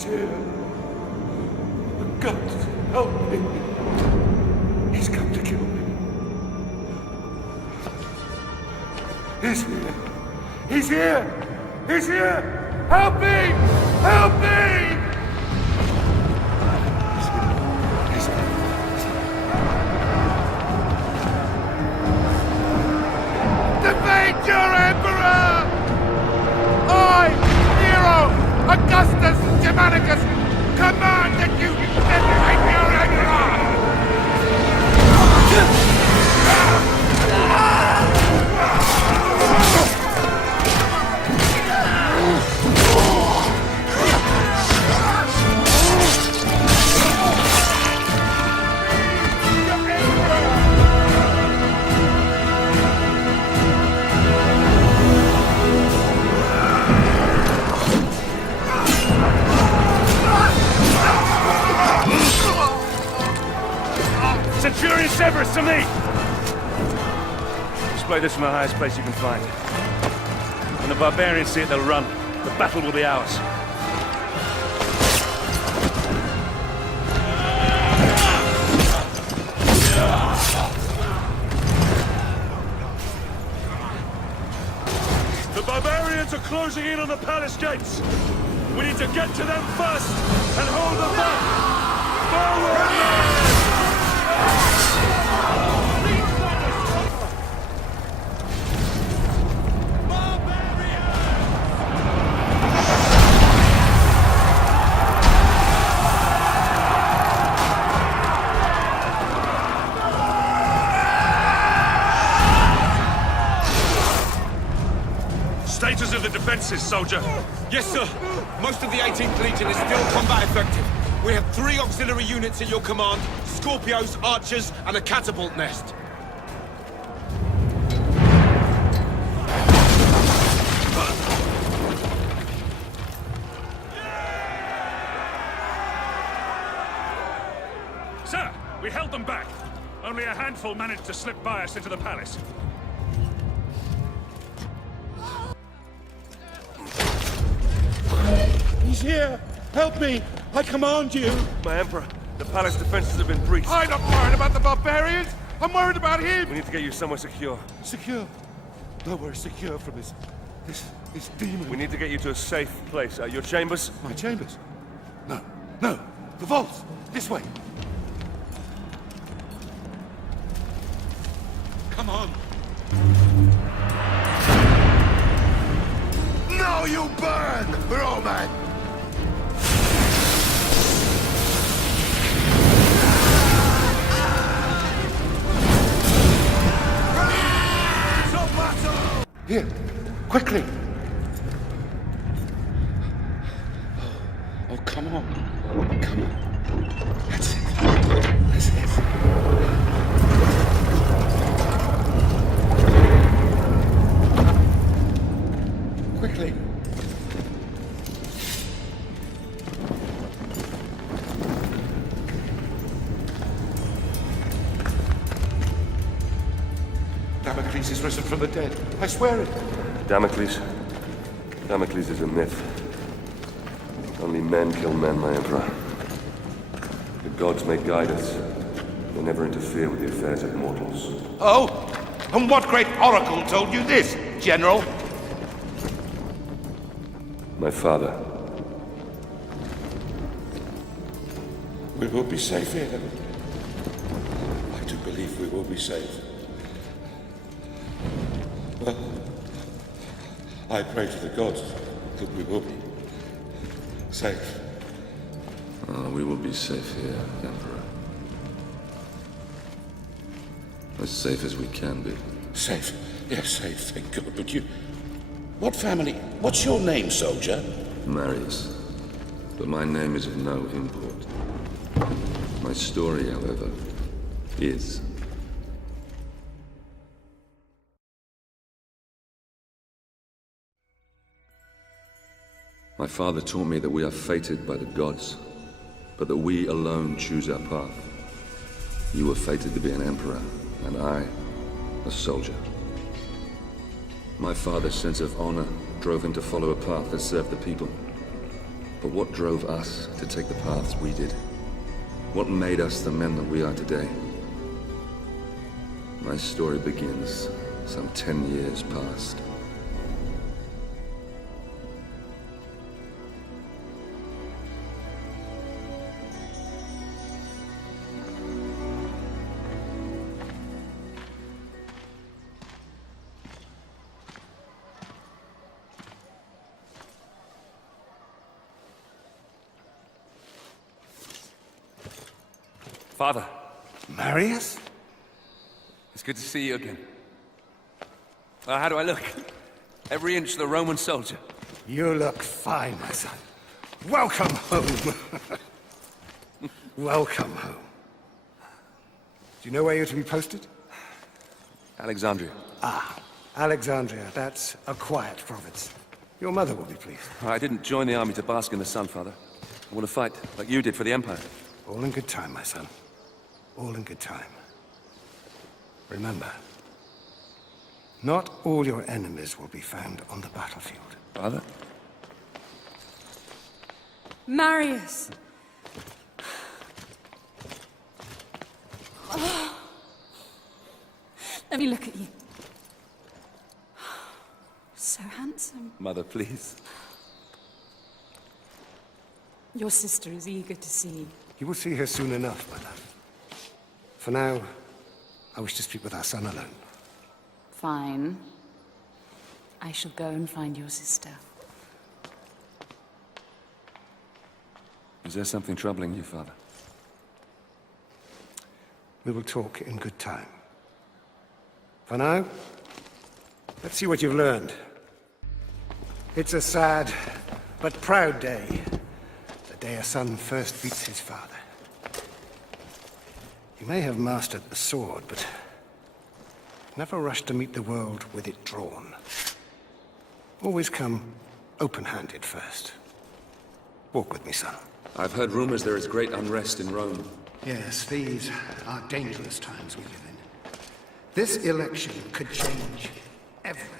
He's here. God, help me. He's come to kill me. He's here. He's here. He's here. Help me! Help me! He's here. He's here. Defeat your emperor! I, Nero, Augustus Germanicus, command that you defeat your emperor! Centurion Severus, to me! Display this from the highest place you can find. When the barbarians see it, they'll run. The battle will be ours. The barbarians are closing in on the palace gates. We need to get to them first and hold them back. Forward, men! Status of the defenses, soldier. Yes, sir. Most of the 18th Legion is still combat effective. We have 3 auxiliary units at your command, Scorpios, archers, and a catapult nest. Sir, we held them back. Only a handful managed to slip by us into the palace. He's here! Help me! I command you! My Emperor, the palace defenses have been breached. I'm not worried about the barbarians! I'm worried about him! We need to get you somewhere secure. Secure? Nowhere secure from this demon. We need to get you to a safe place. Your chambers? My chambers? No. No! The vaults! This way! Come on! Now you burn, Roman! Here, quickly! Oh, come on. Come on. That's it. That's it. Quickly. Damocles is risen from the dead. I swear it. Damocles? Damocles is a myth. Only men kill men, my Emperor. The gods may guide us. They never interfere with the affairs of mortals. Oh? And what great oracle told you this, General? My father. We will be safe here. I do believe we will be safe. Well, I pray to the gods that we will be safe. We will be safe here, Emperor. As safe as we can be. Safe? Yes, safe, thank God. But you... What family? What's your name, soldier? Marius. But my name is of no import. My story, however, is. My father taught me that we are fated by the gods, but that we alone choose our path. You were fated to be an emperor, and I, a soldier. My father's sense of honor drove him to follow a path that served the people. But what drove us to take the paths we did? What made us the men that we are today? My story begins some 10 years past. Father, Marius? it's good to see you again. How do I look? Every inch the Roman soldier. You look fine, my son. Welcome home. Welcome home. Do you know where you're to be posted? Alexandria. Alexandria, that's a quiet province. Your mother will be pleased. I didn't join the army to bask in the sun, Father. I want to fight, like you did for the Empire. All in good time, my son. All in good time. Remember, not all your enemies will be found on the battlefield. Father? Marius! Oh. Let me look at you. So handsome. Mother, please. Your sister is eager to see you. You will see her soon enough, my love. For now, I wish to speak with our son alone. Fine. I shall go and find your sister. Is there something troubling you, Father? We will talk in good time. For now, let's see what you've learned. It's a sad but proud day. The day a son first meets his father. You may have mastered the sword, but never rush to meet the world with it drawn. Always come open-handed first. Walk with me, son. I've heard rumors there is great unrest in Rome. Yes, these are dangerous times we live in. This election could change everything.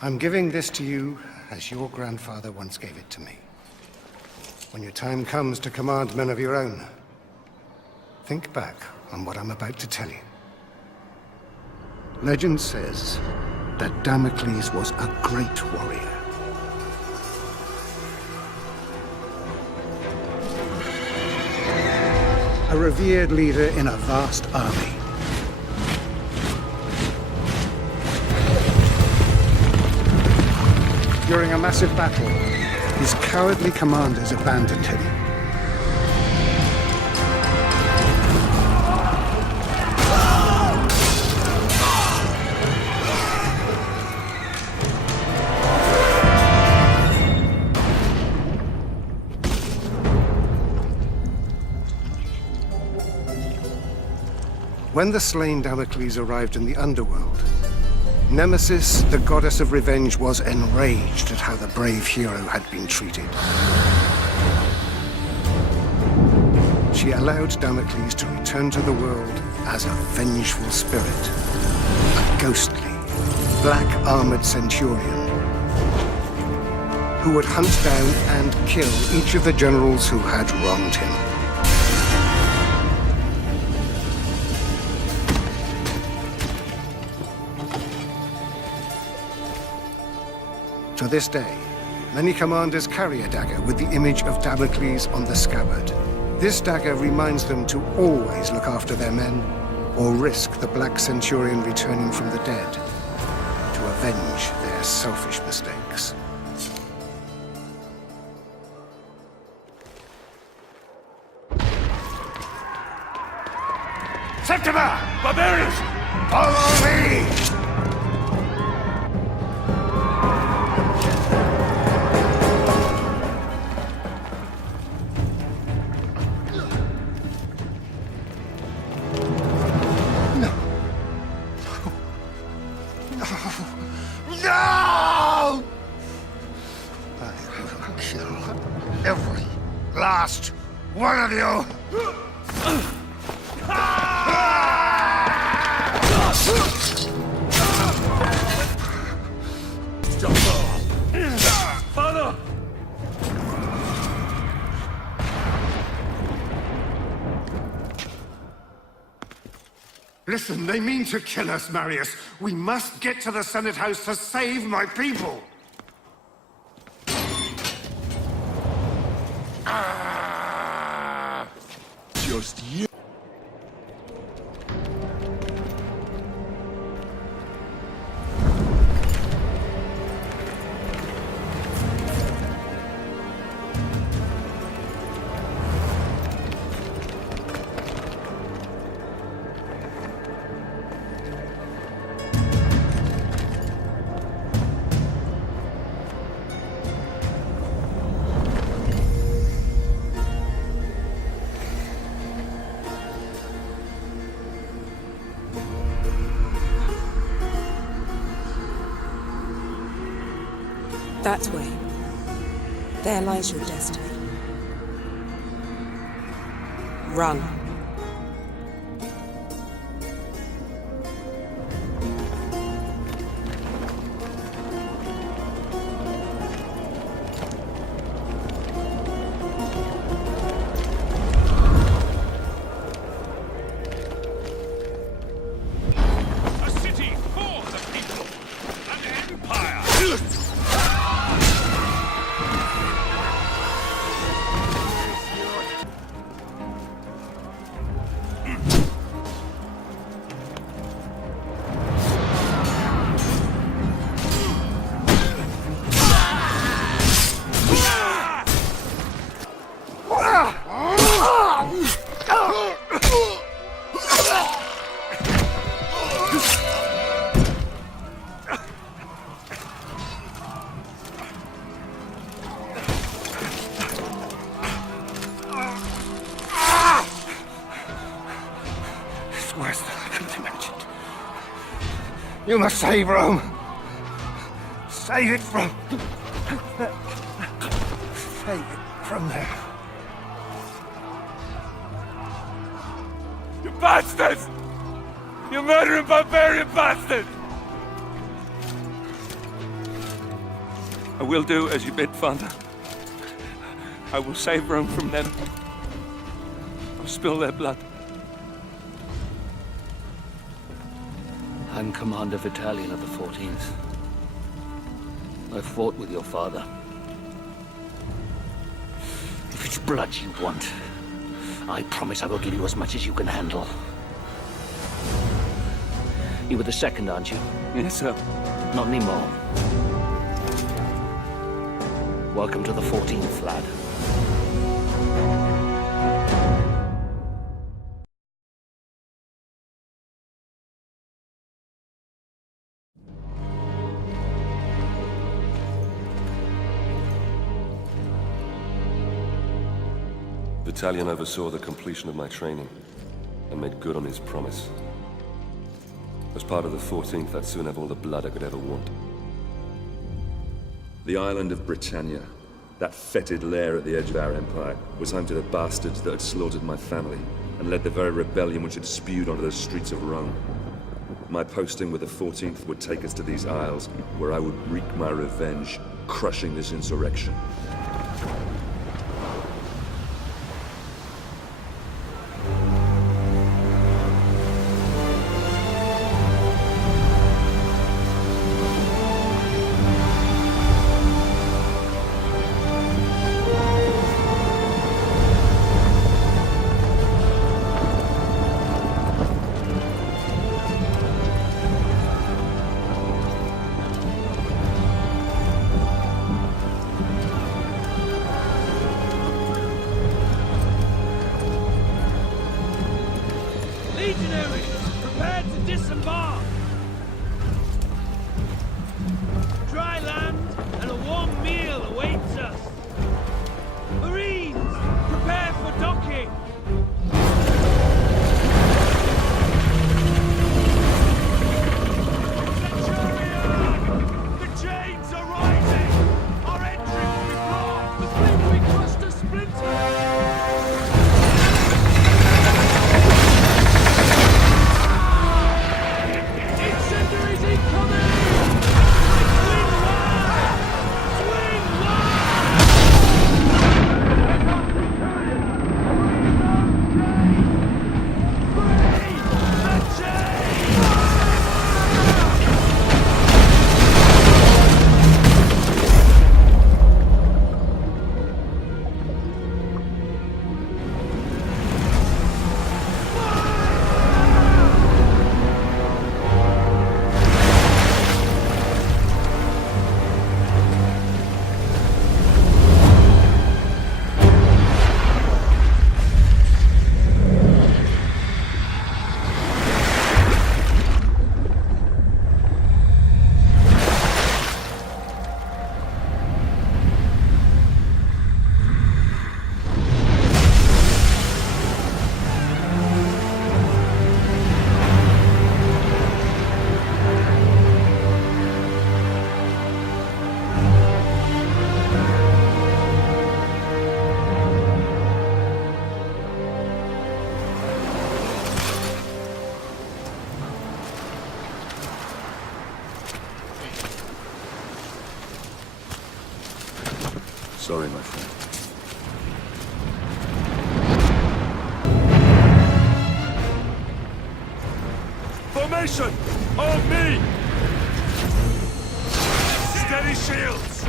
I'm giving this to you as your grandfather once gave it to me. When your time comes to command men of your own, think back on what I'm about to tell you. Legend says that Damocles was a great warrior. A revered leader in a vast army. During a massive battle, his cowardly commanders abandoned him. When the slain Damocles arrived in the underworld, Nemesis, the goddess of revenge, was enraged at how the brave hero had been treated. She allowed Damocles to return to the world as a vengeful spirit, a ghostly, black-armored centurion who would hunt down and kill each of the generals who had wronged him. To this day, many commanders carry a dagger with the image of Damocles on the scabbard. This dagger reminds them to always look after their men, or risk the Black Centurion returning from the dead to avenge their selfish mistakes. Septima! Barbarians! Follow me! No! I will kill every last One of you! Father! Listen, they mean to kill us, Marius. We must get to the Senate House to save my people! Just you. That way. There lies your destiny. Run. A city for the people! An empire! It's worse than I could have imagined. You must save Rome. Save it from... Save it from there. You bastards! You murdering barbarian bastards! I will do as you bid, Father. I will save Rome from them. I'll spill their blood. I'm Commander Battalion of the 14th. I fought with your father. If it's blood you want, I promise I will give you as much as you can handle. You were the second, aren't you? Yes, sir. Not anymore. Welcome to the 14th, lad. Battalion oversaw the completion of my training and made good on his promise. As part of the 14th, I'd soon have all the blood I could ever want. The island of Britannia, that fetid lair at the edge of our empire, was home to the bastards that had slaughtered my family and led the very rebellion which had spewed onto the streets of Rome. My posting with the 14th would take us to these isles, where I would wreak my revenge, crushing this insurrection. Legionaries, prepare to disembark! Dry land and a warm meal awaits us. Marines, prepare for docking! Centurion! The chains are rising! Our entry will be blocked! The thing we crushed to splinters! sorry, my friend. Formation! On me! Steady shields!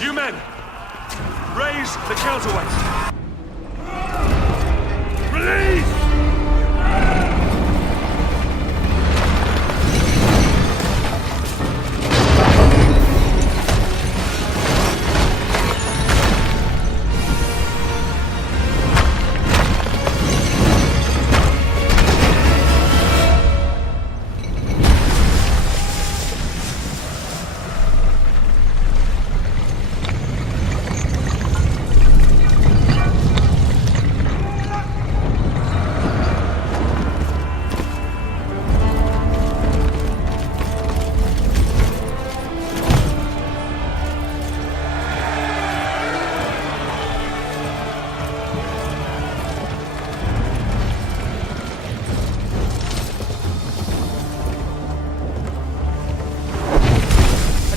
You men! Raise the counterweight! Release!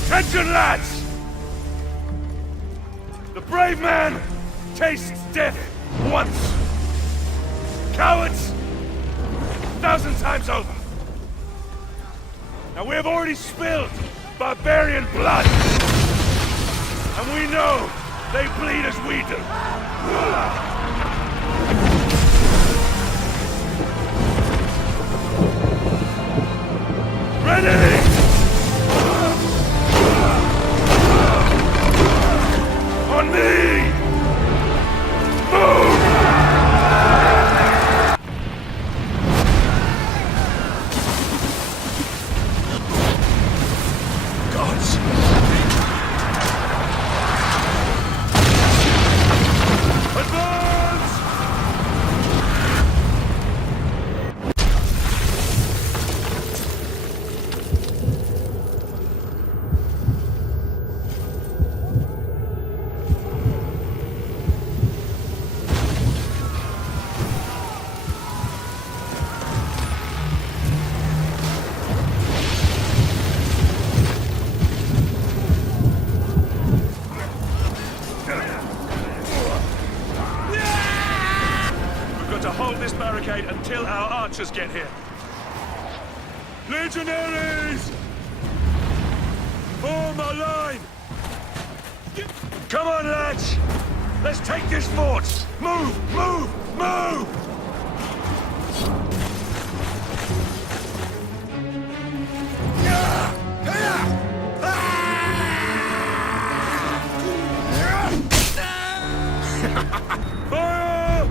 Attention, lads! The brave man tastes death once. Cowards, 1,000 times over. Now we have already spilled barbarian blood. And we know they bleed as we do. Ready! On me! Move! Gods! Advance! Hold this barricade until our archers get here. Legionaries! Form a line! Come on, lads! Let's take this fort! Move! Move! Move! Fire!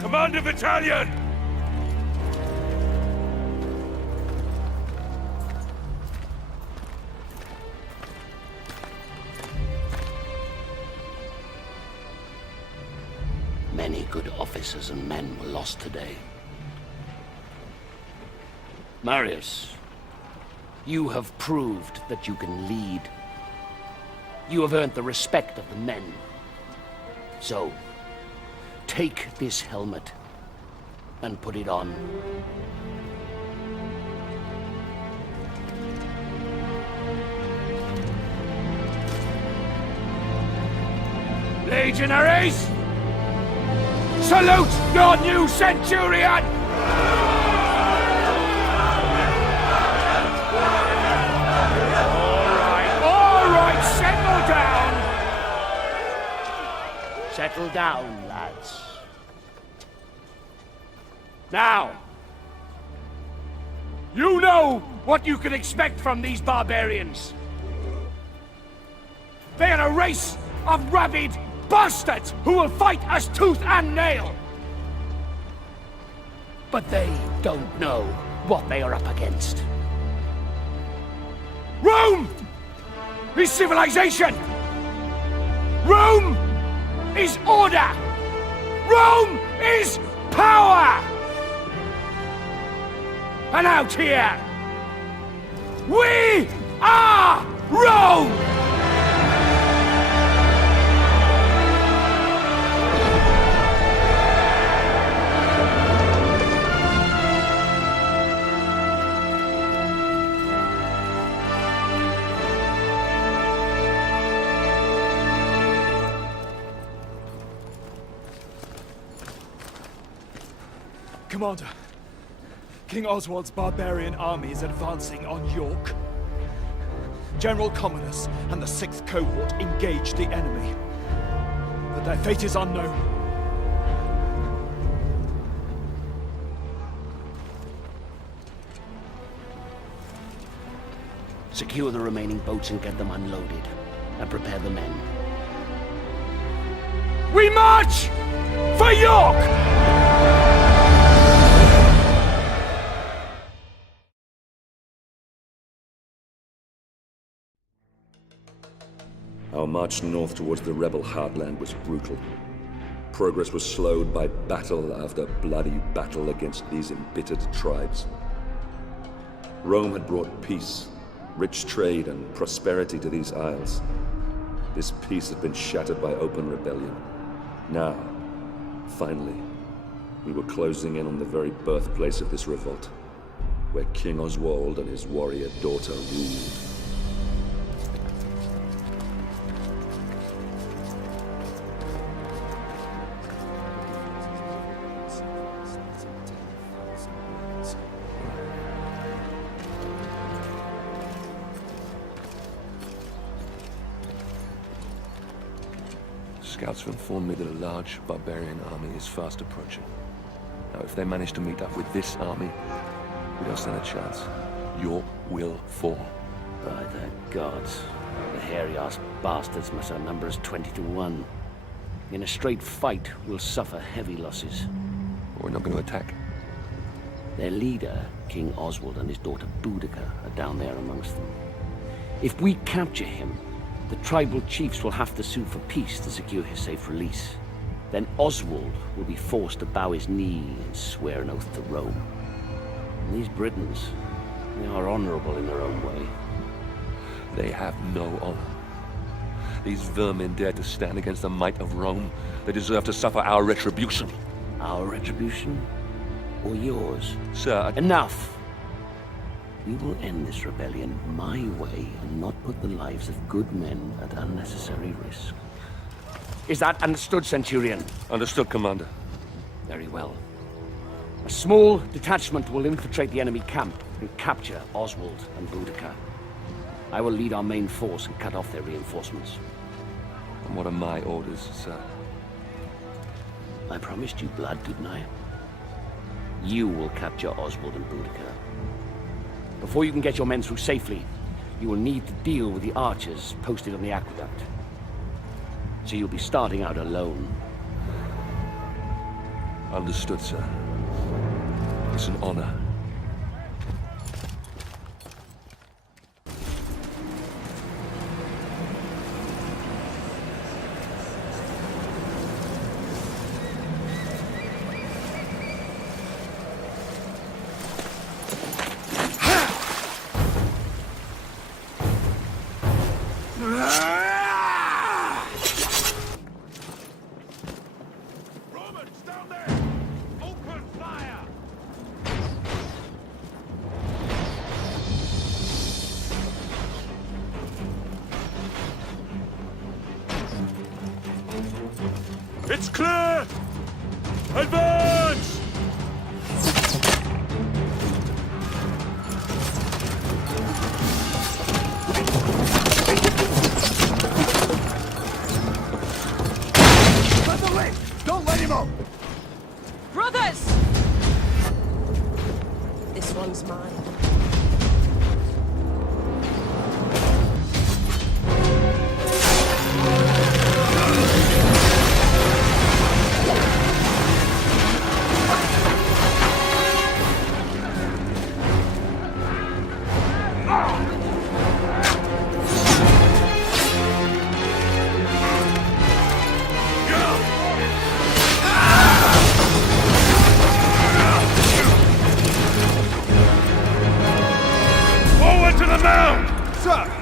Commander Battalion! Many good officers and men were lost today. Marius, you have proved that you can lead. You have earned the respect of the men. So, take this helmet and put it on. Legionaries! Salute your new centurion! All right, settle down! Settle down, lads. Now, you know what you can expect from these barbarians. They are a race of rabid bastards who will fight us tooth and nail. But they don't know what they are up against. Rome is civilization. Rome is order. Rome is power. And out here, we are Rome! Commander, King Oswald's barbarian army is advancing on York. General Commodus and the 6th Cohort engaged the enemy, but their fate is unknown. Secure the remaining boats and get them unloaded, and prepare the men. We march for York! Our march north towards the rebel heartland was brutal. Progress was slowed by battle after bloody battle against these embittered tribes. Rome had brought peace, rich trade, and prosperity to these isles. This peace had been shattered by open rebellion. Now, finally, we were closing in on the very birthplace of this revolt, where King Oswald and his warrior daughter ruled. Scouts have informed me that a large barbarian army is fast approaching. Now, if they manage to meet up with this army, we don't stand a chance. York will fall. By the gods, the hairy-ass bastards must outnumber us 20 to 1. In a straight fight, we'll suffer heavy losses. We're not going to attack. Their leader, King Oswald, and his daughter Boudica are down there amongst them. If we capture him, the tribal chiefs will have to sue for peace to secure his safe release. Then Oswald will be forced to bow his knee and swear an oath to Rome. And these Britons, they are honorable in their own way. They have no honor. These vermin dare to stand against the might of Rome. They deserve to suffer our retribution. Our retribution? Or yours? Sir, Enough! We will end this rebellion my way and not put the lives of good men at unnecessary risk. Is that understood, Centurion? Understood, Commander. Very well. A small detachment will infiltrate the enemy camp and capture Oswald and Boudica. I will lead our main force and cut off their reinforcements. And what are my orders, sir? I promised you blood, didn't I? You will capture Oswald and Boudica. Before you can get your men through safely, you will need to deal with the archers posted on the aqueduct. So you'll be starting out alone. Understood, sir. It's an honor. Romans, down there! Open fire! It's clear! Advance! Don't let him up! Brothers! This one's mine. Forward to the mound! Sir!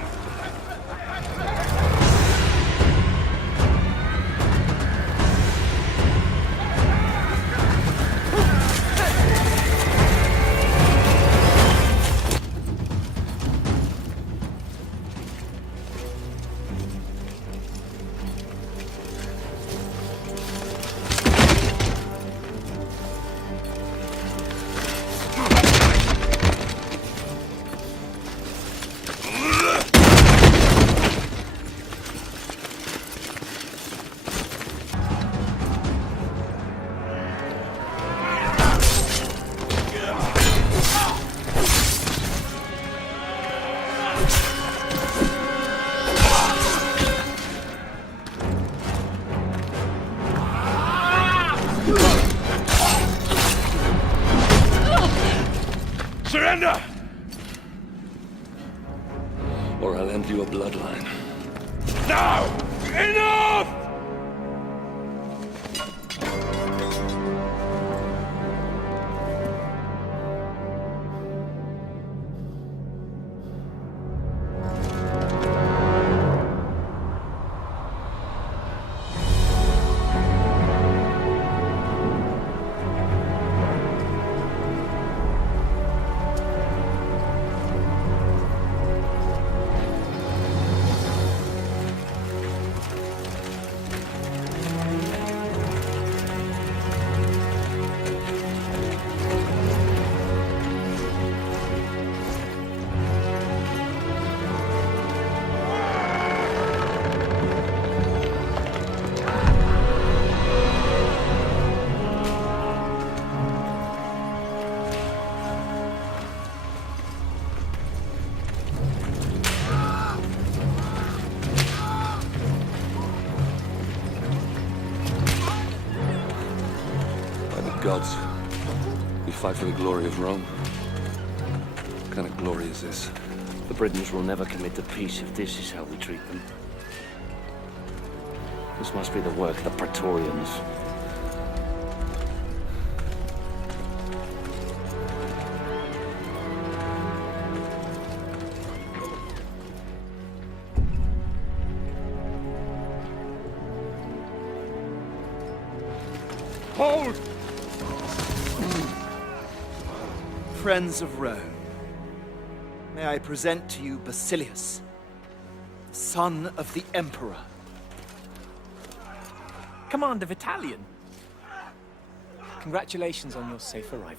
Surrender! Or I'll end you a bloodline. Now! Enough! Gods, we fight for the glory of Rome. What kind of glory is this? The Britons will never commit to peace if this is how we treat them. This must be the work of the Praetorians. Hold! Friends of Rome, may I present to you Basilius, son of the Emperor. Commander Vitalian. Congratulations on your safe arrival.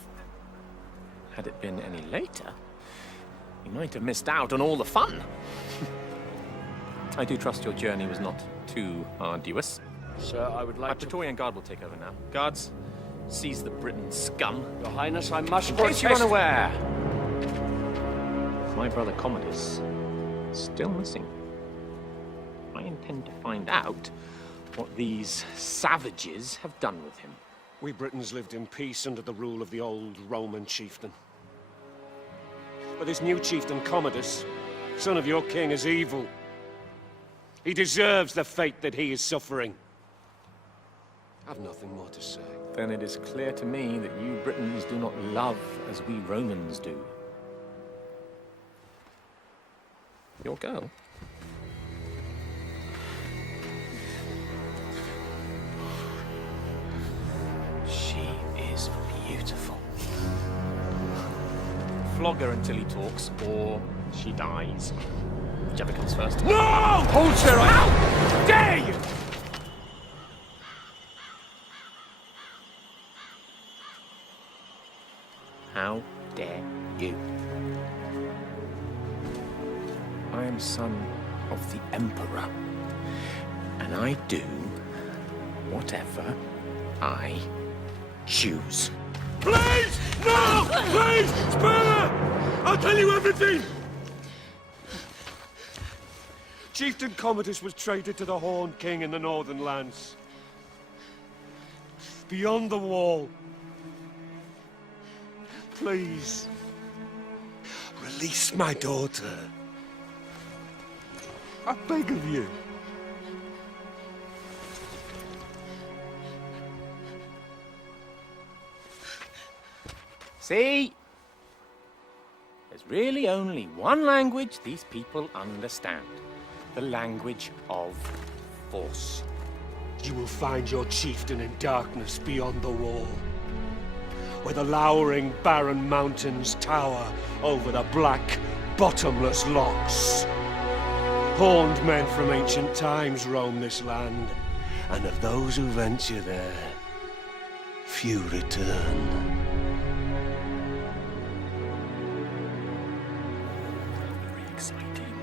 Had it been any later, you might have missed out on all the fun. I do trust your journey was not too arduous. Sir, I would My like to... Praetorian Guard will take over now. Guards, seize the Briton scum. Your Highness, I must In case protest... you're unaware, my brother Commodus is still missing. I intend to find out what these savages have done with him. We Britons lived in peace under the rule of the old Roman chieftain. But this new chieftain, Commodus, son of your king, is evil. He deserves the fate that he is suffering. I've nothing more to say. Then it is clear to me that you Britons do not love as we Romans do. Your girl? She is beautiful. Flog her until he talks, or she dies. Whichever comes first. No! Hold, sir! How dare you! How dare you? I am son of the Emperor, and I do whatever I choose. Please! No! Please! Spare! I'll tell you everything! Chieftain Commodus was traded to the Horned King in the Northern Lands. Beyond the wall. Please. Release my daughter. I beg of you. See? There's really only one language these people understand. The language of force. You will find your chieftain in darkness beyond the wall, where the lowering barren mountains tower over the black, bottomless locks. Horned men from ancient times roam this land, and of those who venture there, few return. Very exciting.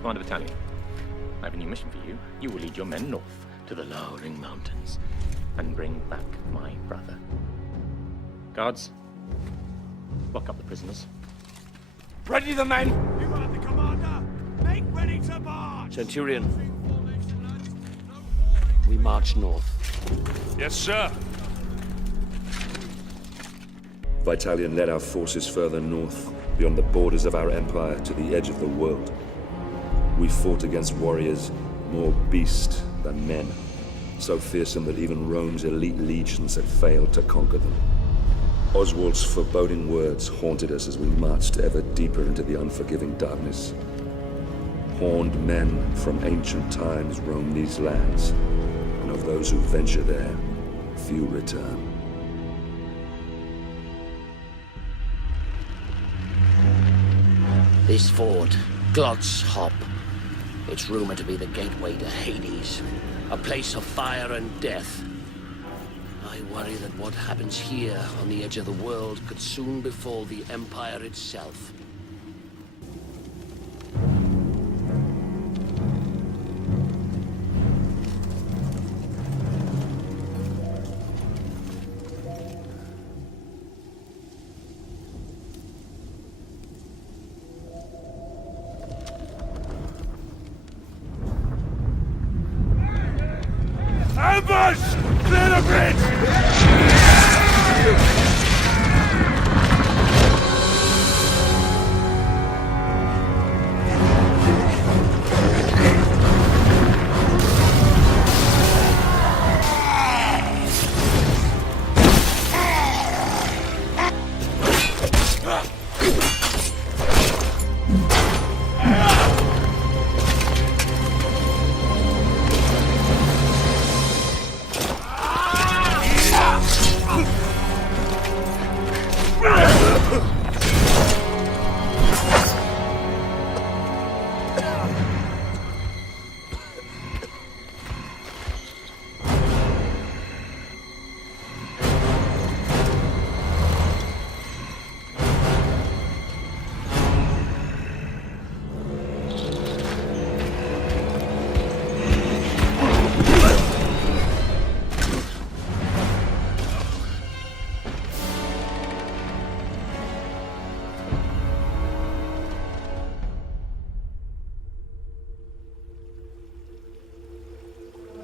Commander Battalion, I have a new mission for you. You will lead your men north to the lowering mountains and bring back my brother. Guards, lock up the prisoners. Ready the men! You are the commander! Make ready to march! Centurion, we march north. Yes, sir. Vitalian led our forces further north, beyond the borders of our empire to the edge of the world. We fought against warriors more beast than men, so fearsome that even Rome's elite legions had failed to conquer them. Oswald's foreboding words haunted us as we marched ever deeper into the unforgiving darkness. Horned men from ancient times roam these lands, and of those who venture there, few return. This fort, Glot's Hop. It's rumored to be the gateway to Hades, a place of fire and death. I worry that what happens here on the edge of the world could soon befall the Empire itself. Ambush! Clear the bridge!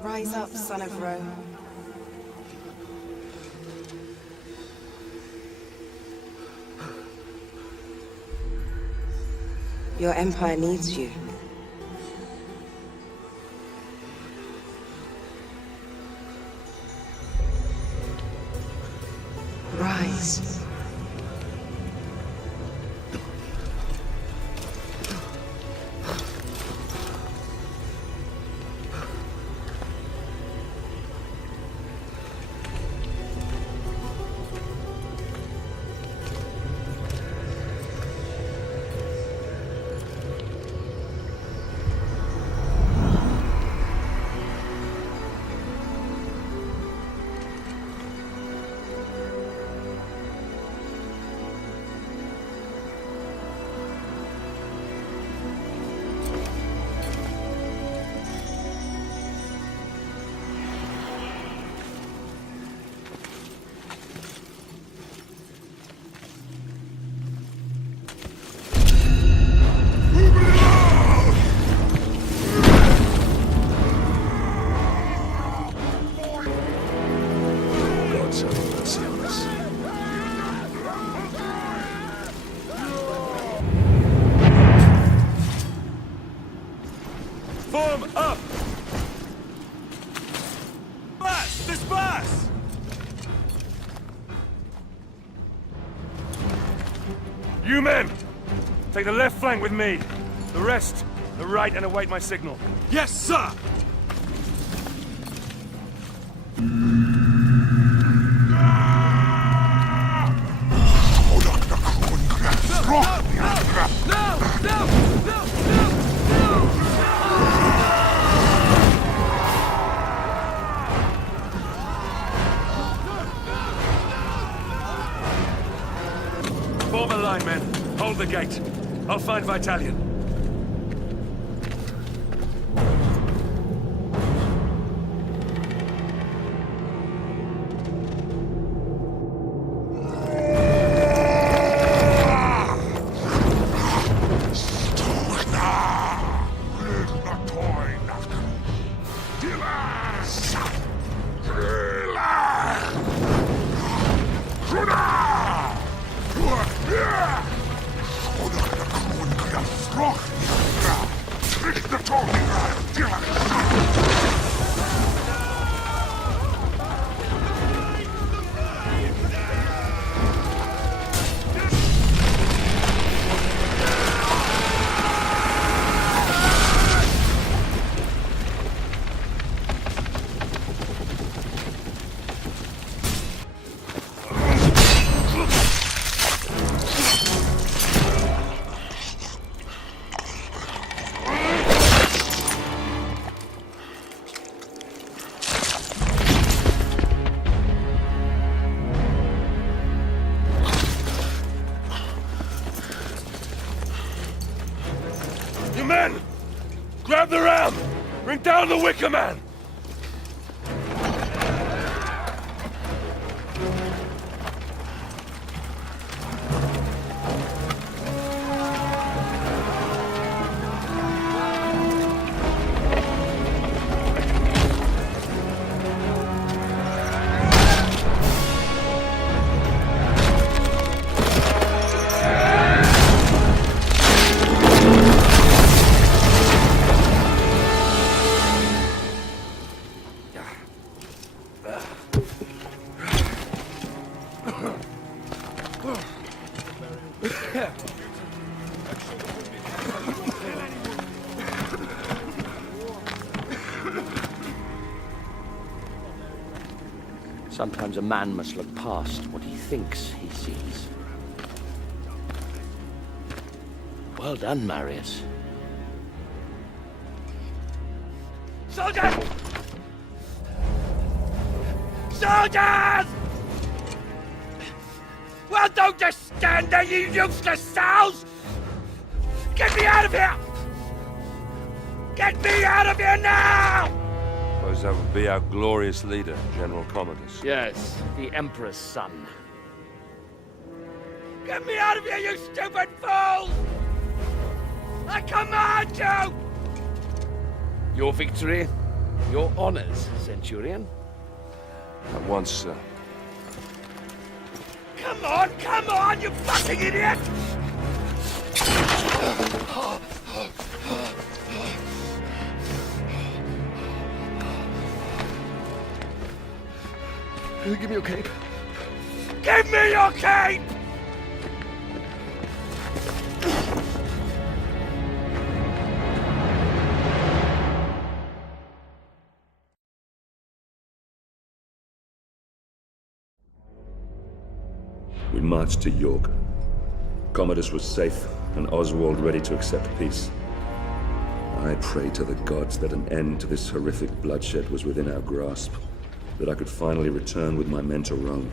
Rise up, son of Rome. Your empire needs you. Rise. You men! Take the left flank with me. The rest, the right, and await my signal. Yes, sir! Form a line, men. Hold the gate. I'll find Vitalian. You men! Grab the ram! Bring down the Wicker Man! Sometimes a man must look past what he thinks he sees. Well done, Marius. Soldiers! Soldiers! Well, don't just stand there, you useless sows! Get me out of here! Get me out of here now! Suppose that would be our glorious leader, General Commodus. Yes, the Emperor's son. Get me out of here, you stupid fools! I command you! Your victory, your honors, Centurion. At once, sir. Come on, you fucking idiot! Give me your cape. Give me your cape! We marched to York. Commodus was safe, and Oswald ready to accept peace. I prayed to the gods that an end to this horrific bloodshed was within our grasp, that I could finally return with my men to Rome.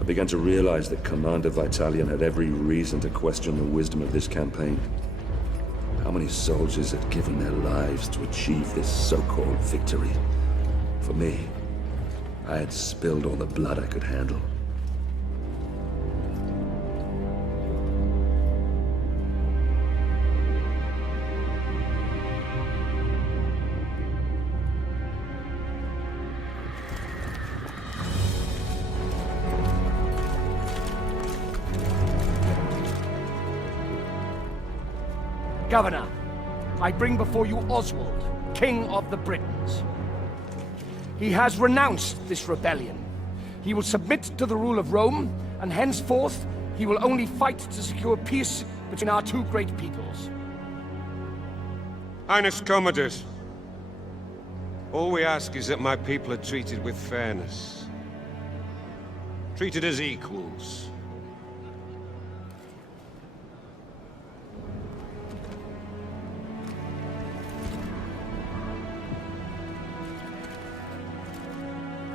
I began to realize that Commander Vitalian had every reason to question the wisdom of this campaign. How many soldiers had given their lives to achieve this so-called victory? For me, I had spilled all the blood I could handle. Governor, I bring before you Oswald, King of the Britons. He has renounced this rebellion. He will submit to the rule of Rome, and henceforth He will only fight to secure peace between our two great peoples. Highness Commodus, all we ask is that my people are treated with fairness. Treated as equals.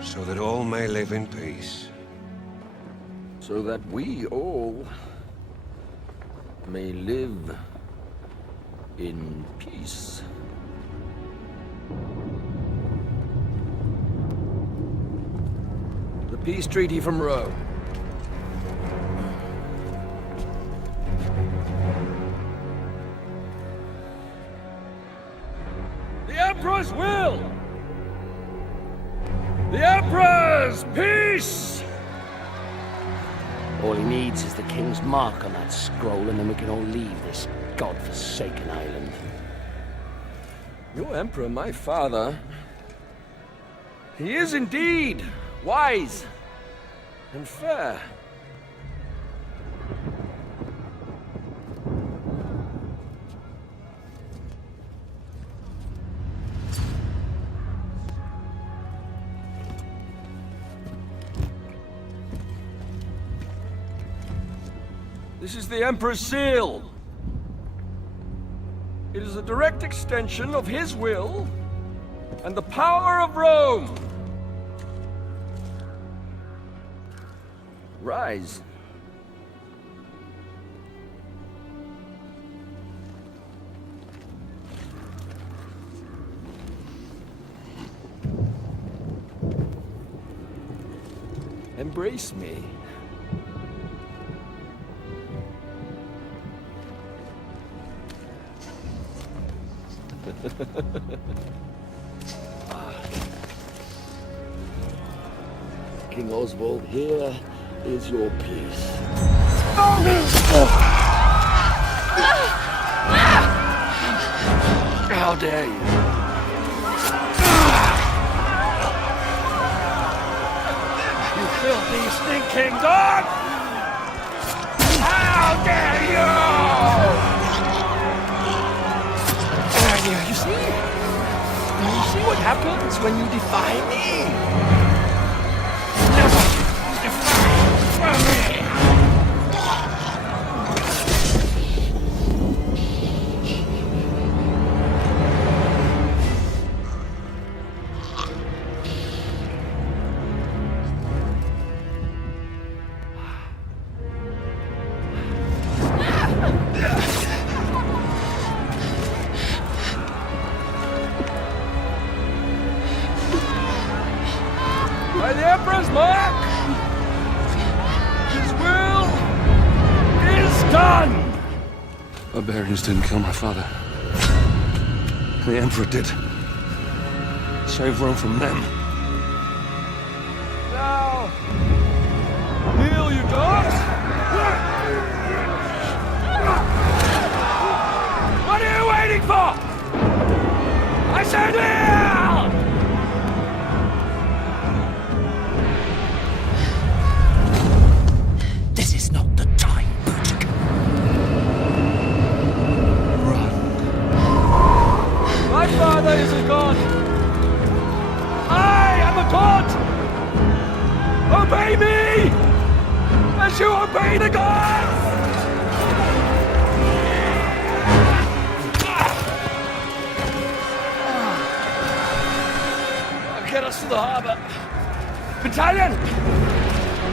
So that all may live in peace. So that we all may live in peace. The peace treaty from Rome. The Emperor's will! The Emperor's peace! All he needs is the King's mark on that scroll, and then we can all leave this godforsaken island. Your Emperor, my father, he is indeed wise and fair. This is the Emperor's seal. It is a direct extension of his will and the power of Rome. Rise. Embrace me. King Oswald, here is your peace. How dare you? You filthy, stinking dog! How dare you! You see what happens when you defy me? Never defy me! By the Emperor's mark, his will is done! Barbarians didn't kill my father. The Emperor did. Save Rome from them. Now, kneel, you dogs! What are you waiting for? I said kneel! This is not the time, Butch. My father is a god! I am a god! Obey me! As you obey the gods! Get us to the harbor. Battalion!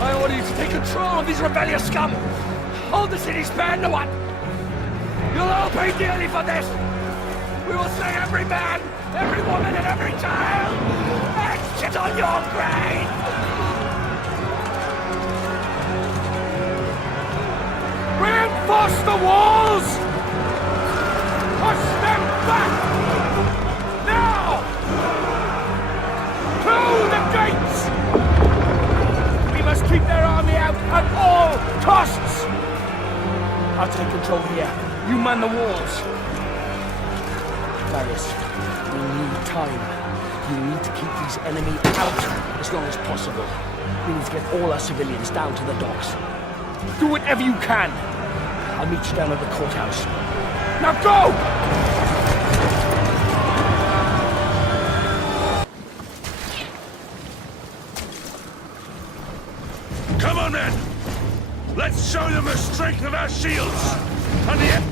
I order you to take control of these rebellious scum! Hold the city, spare no one! You'll all pay dearly for this! We will slay every man, every woman, and every child! And shit on your grave! Reinforce the walls! Push them back! Now! To the gates! We must keep their army out at all costs! I'll take control here. You man the walls. Darius, we need time. You need to keep these enemy out as long as possible. We need to get all our civilians down to the docks. Do whatever you can. I'll meet you down at the courthouse. Now go! Come on, men! Let's show them the strength of our shields! And the...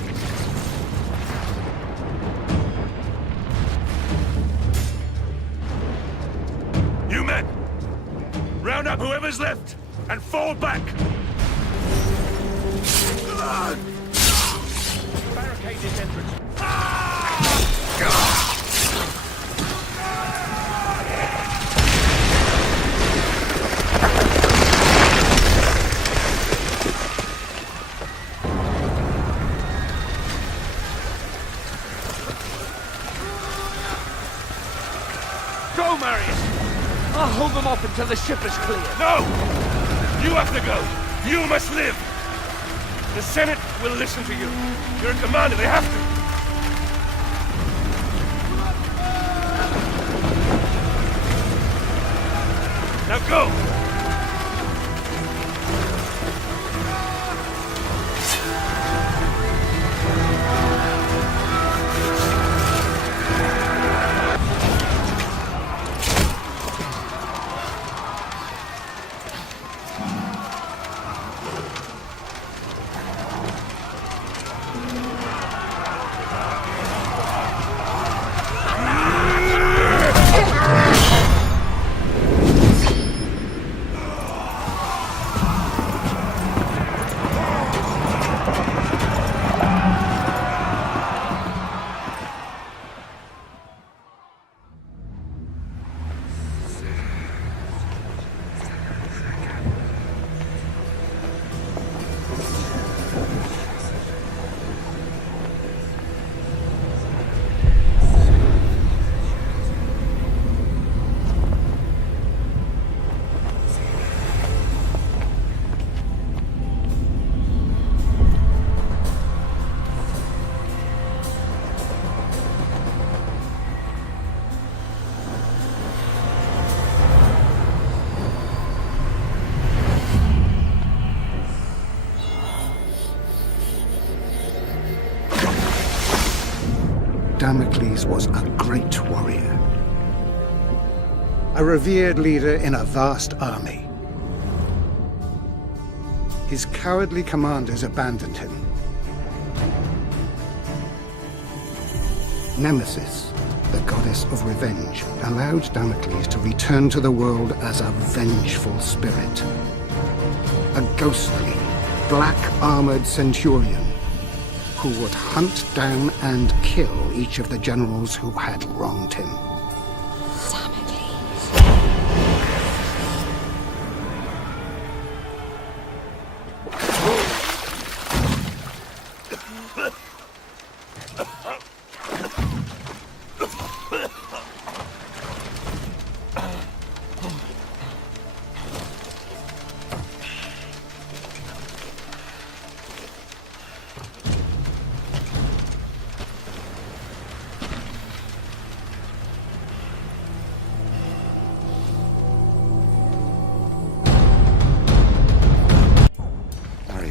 You men! Round up whoever's left, and fall back! Barricade this entrance. Go, Marius! I'll hold them off until the ship is clear. No! You have to go! You must live! The Senate will listen to you. You're a commander, they have to! Now go! Damocles was a great warrior, a revered leader in a vast army. His cowardly commanders abandoned him. Nemesis, the goddess of revenge, allowed Damocles to return to the world as a vengeful spirit. A ghostly, black-armored centurion who would hunt down and kill each of the generals who had wronged him.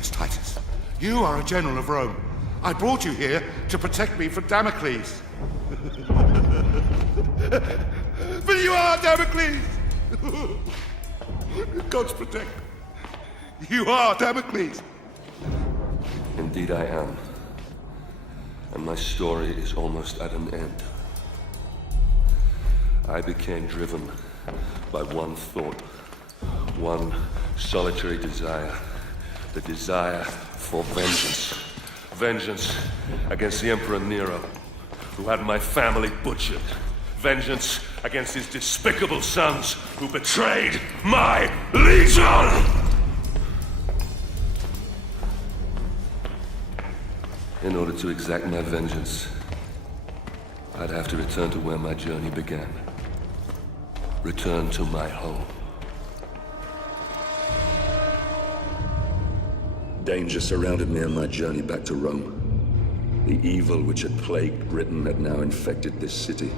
Titus, you are a general of Rome. I brought you here to protect me from Damocles. But you are Damocles! God's protect. You are Damocles! Indeed I am. And my story is almost at an end. I became driven by one thought, one solitary desire. The desire for vengeance. Vengeance against the Emperor Nero, who had my family butchered. Vengeance against his despicable sons, who betrayed my legion! In order to exact my vengeance, I'd have to return to where my journey began. Return to my home. Danger surrounded me on my journey back to Rome. The evil which had plagued Britain had now infected this city.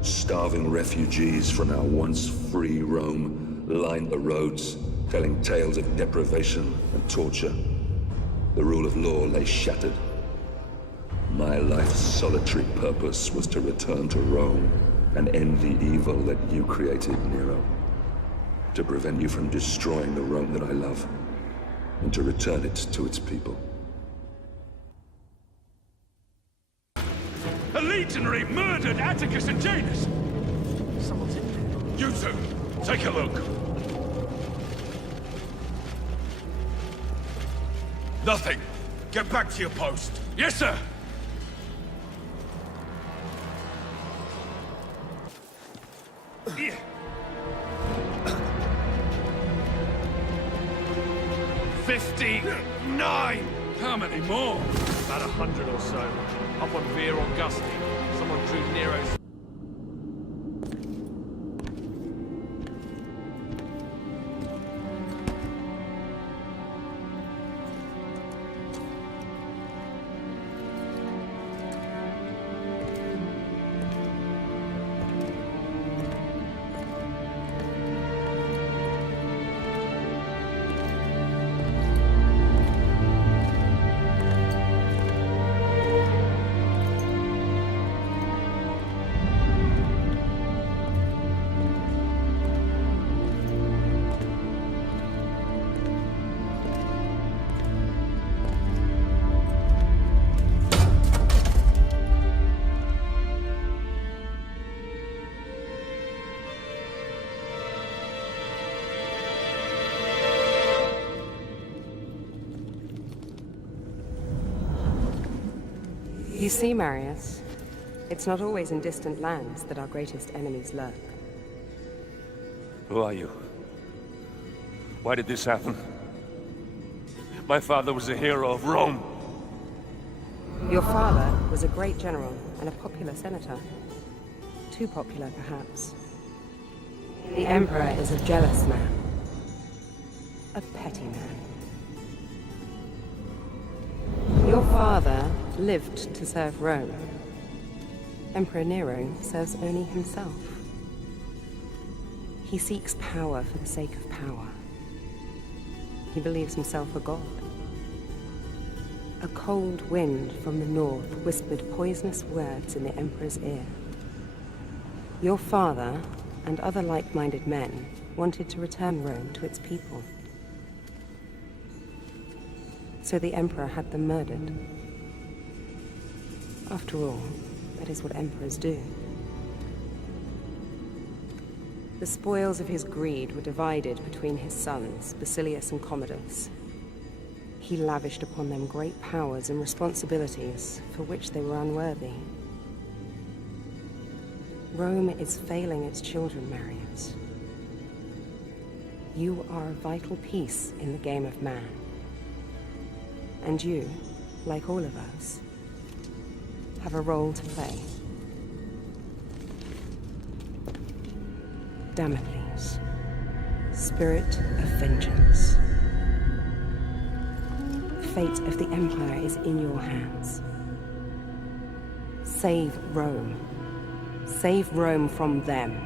Starving refugees from our once free Rome lined the roads, telling tales of deprivation and torture. The rule of law lay shattered. My life's solitary purpose was to return to Rome and end the evil that you created, Nero. To prevent you from destroying the Rome that I love, and to return it to its people. A legionary murdered Atticus and Janus! Someone's in there. You two, take a look. Nothing. Get back to your post. Yes, sir! Yeah. 59! How many more? About 100 or so. Up on Via Augusti. Someone drew Nero's... You see, Marius, it's not always in distant lands that our greatest enemies lurk. Who are you? Why did this happen? My father was a hero of Rome. Your father was a great general and a popular senator. Too popular, perhaps. The Emperor is a jealous man. A petty man. Your father lived to serve Rome. Emperor Nero serves only himself. He seeks power for the sake of power. He believes himself a god. A cold wind from the north whispered poisonous words in the Emperor's ear. Your father, and other like-minded men, wanted to return Rome to its people. So the Emperor had them murdered. After all, that is what emperors do. The spoils of his greed were divided between his sons, Basilius and Commodus. He lavished upon them great powers and responsibilities for which they were unworthy. Rome is failing its children, Marius. You are a vital piece in the game of man. And you, like all of us, have a role to play. Damocles, spirit of vengeance. The fate of the Empire is in your hands. Save Rome. Save Rome from them.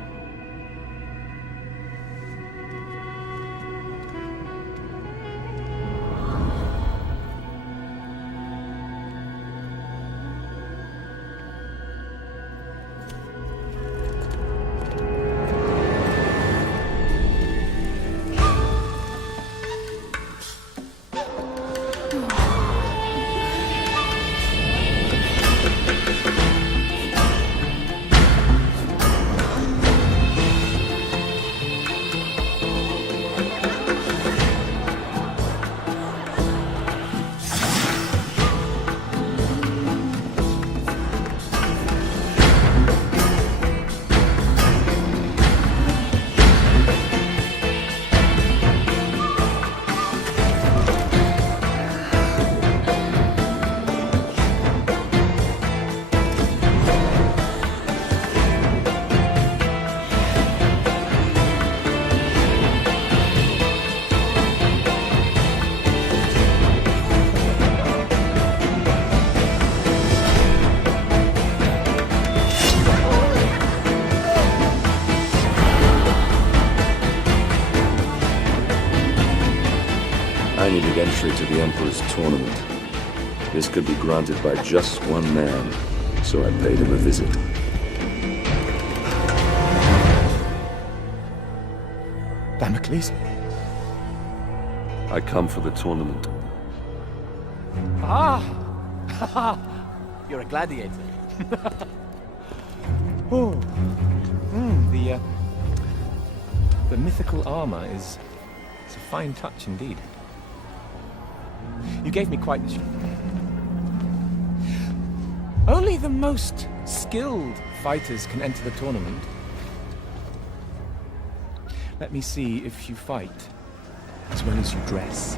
I needed entry to the Emperor's tournament. This could be granted by just one man, so I paid him a visit. Damocles? I come for the tournament. Ah! You're a gladiator. Oh. The mythical armor is a fine touch indeed. You gave me quite the show. Only the most skilled fighters can enter the tournament. Let me see if you fight as well as you dress.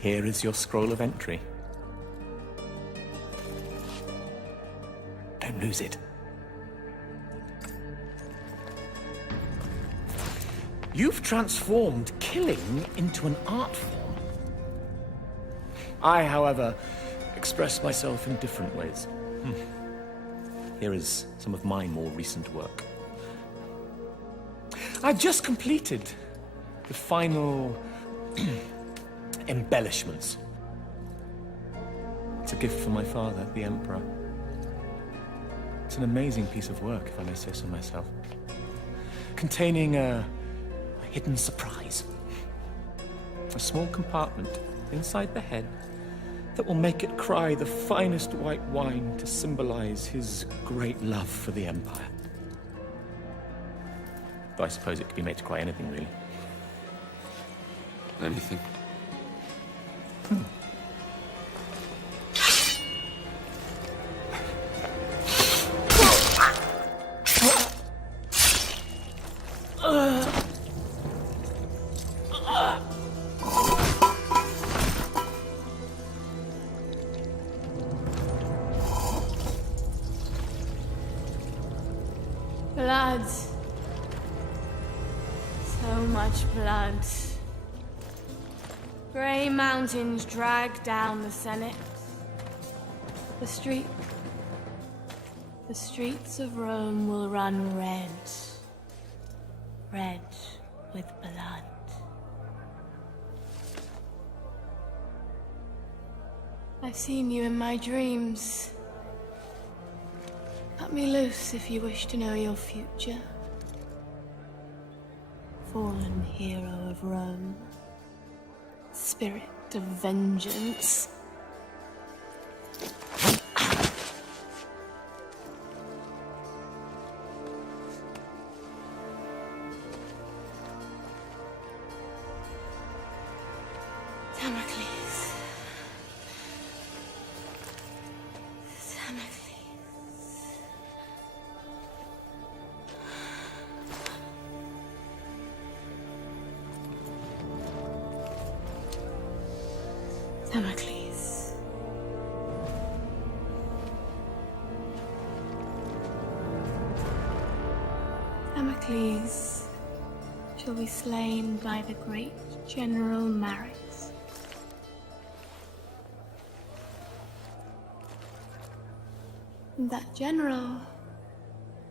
Here is your scroll of entry. Don't lose it. You've transformed killing into an art form. I, however, express myself in different ways. Here is some of my more recent work. I've just completed the final embellishments. It's a gift from my father, the Emperor. It's an amazing piece of work, if I may say so myself. Containing a hidden surprise. A small compartment inside the head that will make it cry the finest white wine to symbolize his great love for the Empire. Though I suppose it could be made to cry anything, really. Anything? Blood. So much blood. Grey mountains drag down the Senate. The streets of Rome will run red. Red with blood. I've seen you in my dreams. Cut me loose if you wish to know your future. Fallen hero of Rome. Spirit of vengeance. Damocles. Damocles. Damocles. Damocles shall be slain by the great General Maris. And that general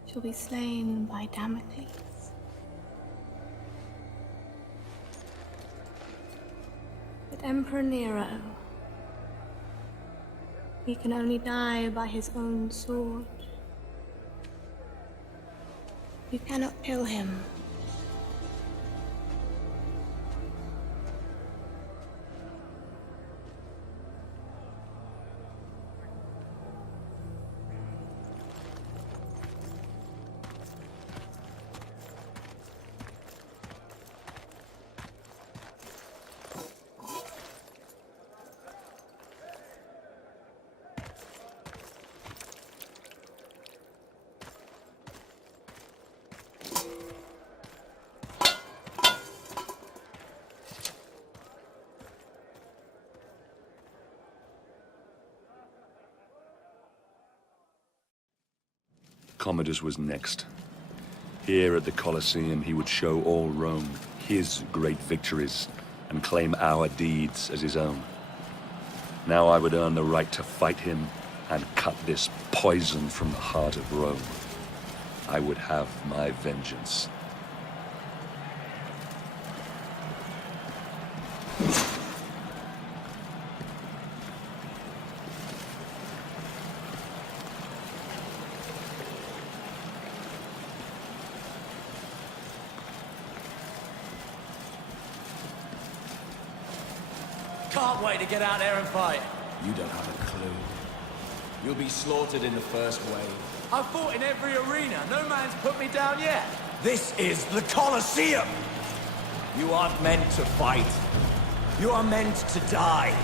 shall be slain by Damocles. But Emperor Nero, he can only die by his own sword. You cannot kill him. Commodus was next. Here at the Colosseum, he would show all Rome his great victories and claim our deeds as his own. Now I would earn the right to fight him and cut this poison from the heart of Rome. I would have my vengeance. Can't wait to get out there and fight. You don't have a clue. You'll be slaughtered in the first wave. I've fought in every arena. No man's put me down yet. This is the Colosseum. You aren't meant to fight. You are meant to die.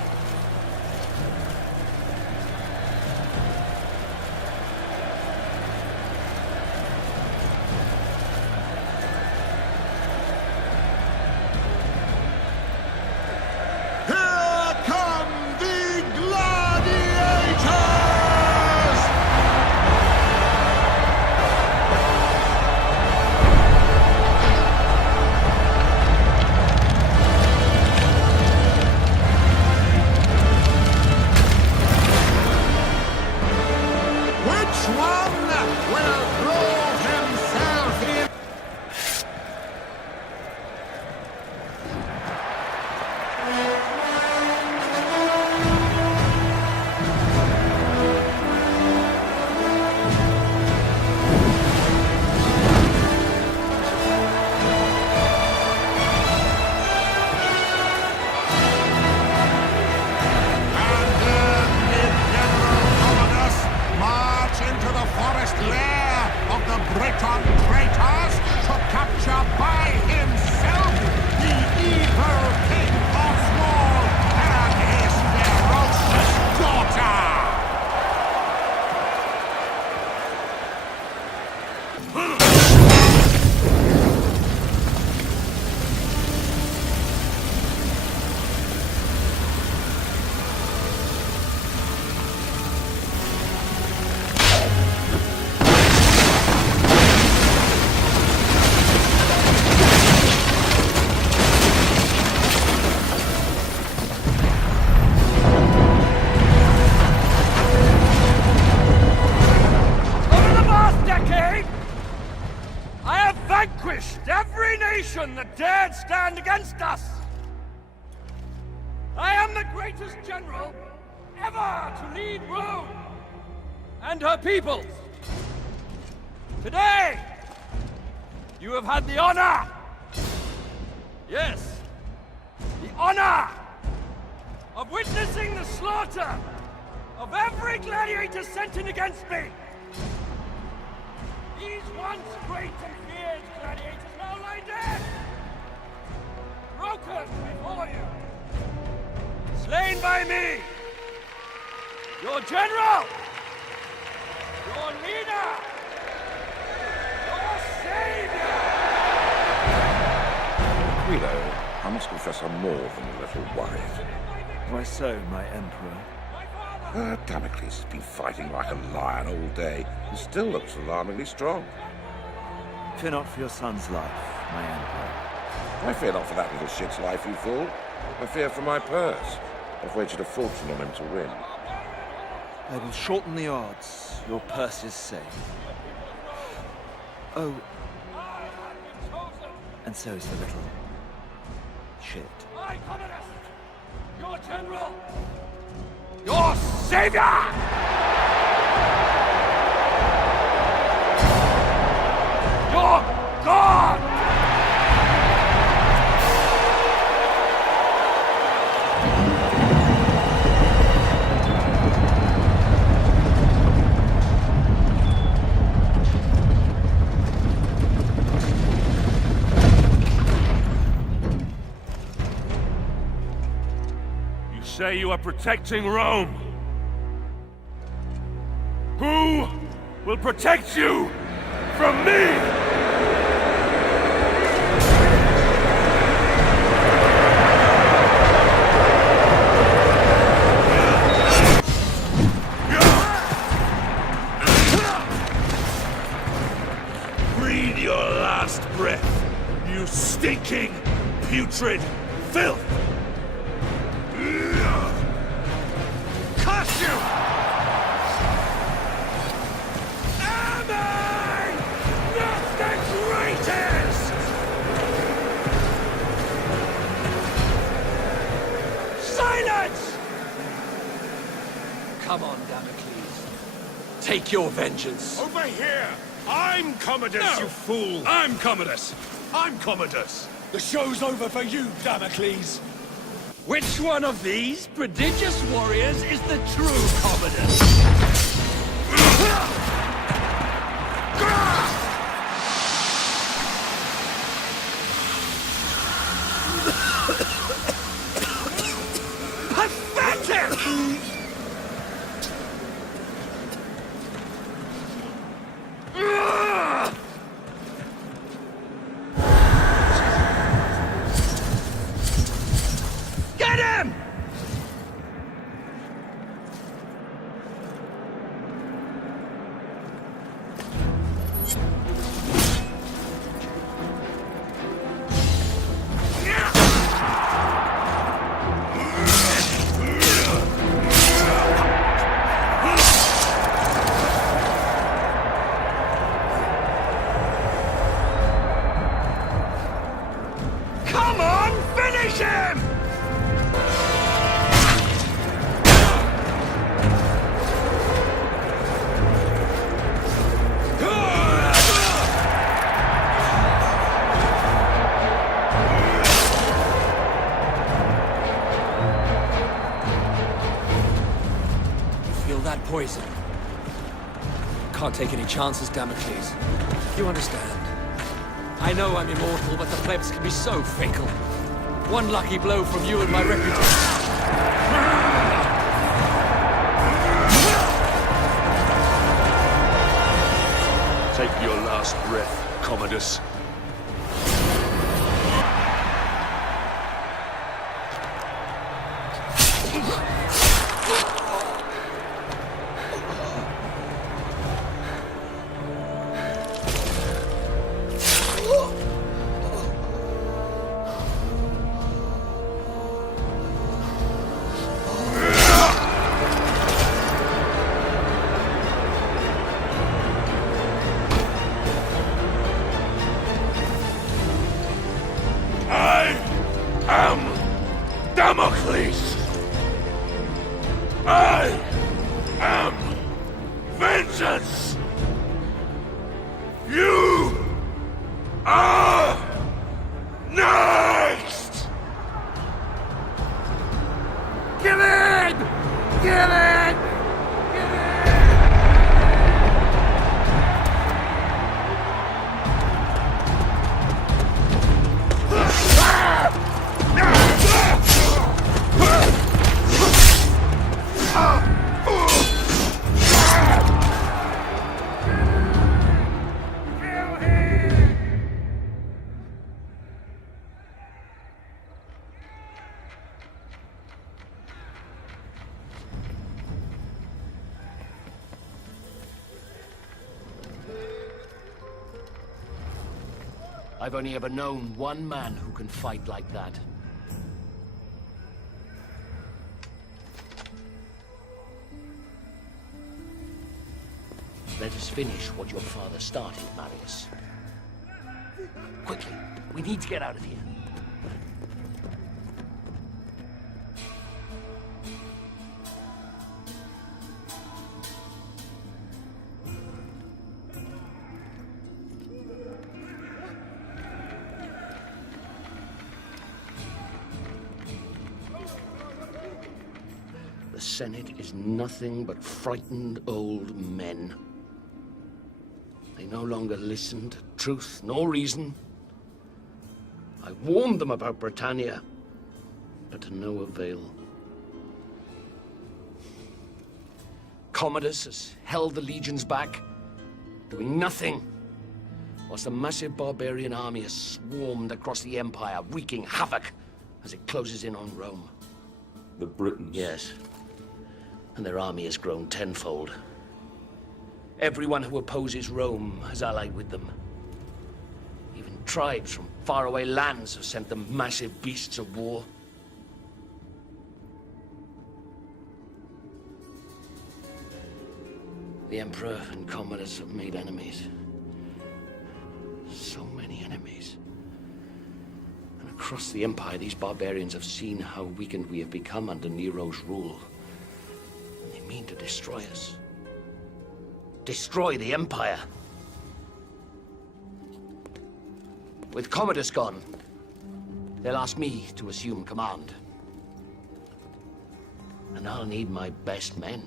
That dared stand against us! I am the greatest general ever to lead Rome and her peoples. Today, you have had the honor, yes, the honor of witnessing the slaughter of every gladiator sent in against me. These once great and feared gladiators now lie dead, broken before you, slain by me, your general, your leader, your savior! Guido, I must confess I'm more than a little worried. Why so, my emperor? Damocles has been fighting like a lion all day and still looks alarmingly strong. Fear not for your son's life, my emperor. I fear not for that little shit's life, you fool. I fear for my purse. I've wagered a fortune on him to win. I will shorten the odds. Your purse is safe. Oh. And so is the little shit. My Commodus, your general, your savior! Your God! You say you are protecting Rome. Who will protect you from me? Putrid! Filth! Curse you! Army! Not the greatest! Silence! Come on, Damocles. Take your vengeance. Over here! I'm Commodus, No! you fool! I'm Commodus! I'm Commodus! The show's over for you, Damocles. Which one of these prodigious warriors is the true Commodus? Pathetic! Get him! Come on, finish him! Feel that poison? Can't take any chances, Damocles. You understand? I know I'm immortal, but the plebs can be so fickle. One lucky blow from you and my reputation. Take your last breath, Commodus. Damocles! I am vengeance! You are next! Give in! Give in! I've only ever known one man who can fight like that. Let us finish what your father started, Marius. Quickly, we need to get out of here. The Senate is nothing but frightened old men. They no longer listen to truth nor reason. I warned them about Britannia, but to no avail. Commodus has held the legions back, doing nothing, whilst a massive barbarian army has swarmed across the Empire, wreaking havoc as it closes in on Rome. The Britons? Yes. And their army has grown tenfold. Everyone who opposes Rome has allied with them. Even tribes from faraway lands have sent them massive beasts of war. The Emperor and Commodus have made enemies. So many enemies. And across the Empire, these barbarians have seen how weakened we have become under Nero's rule. And they mean to destroy us. Destroy the Empire. With Commodus gone, they'll ask me to assume command. And I'll need my best men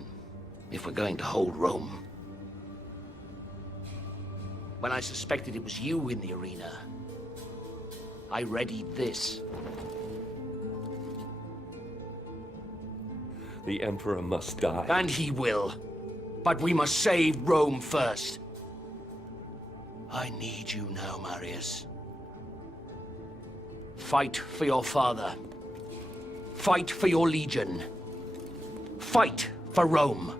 if we're going to hold Rome. When I suspected it was you in the arena, I readied this. The Emperor must die. And he will. But we must save Rome first. I need you now, Marius. Fight for your father. Fight for your legion. Fight for Rome.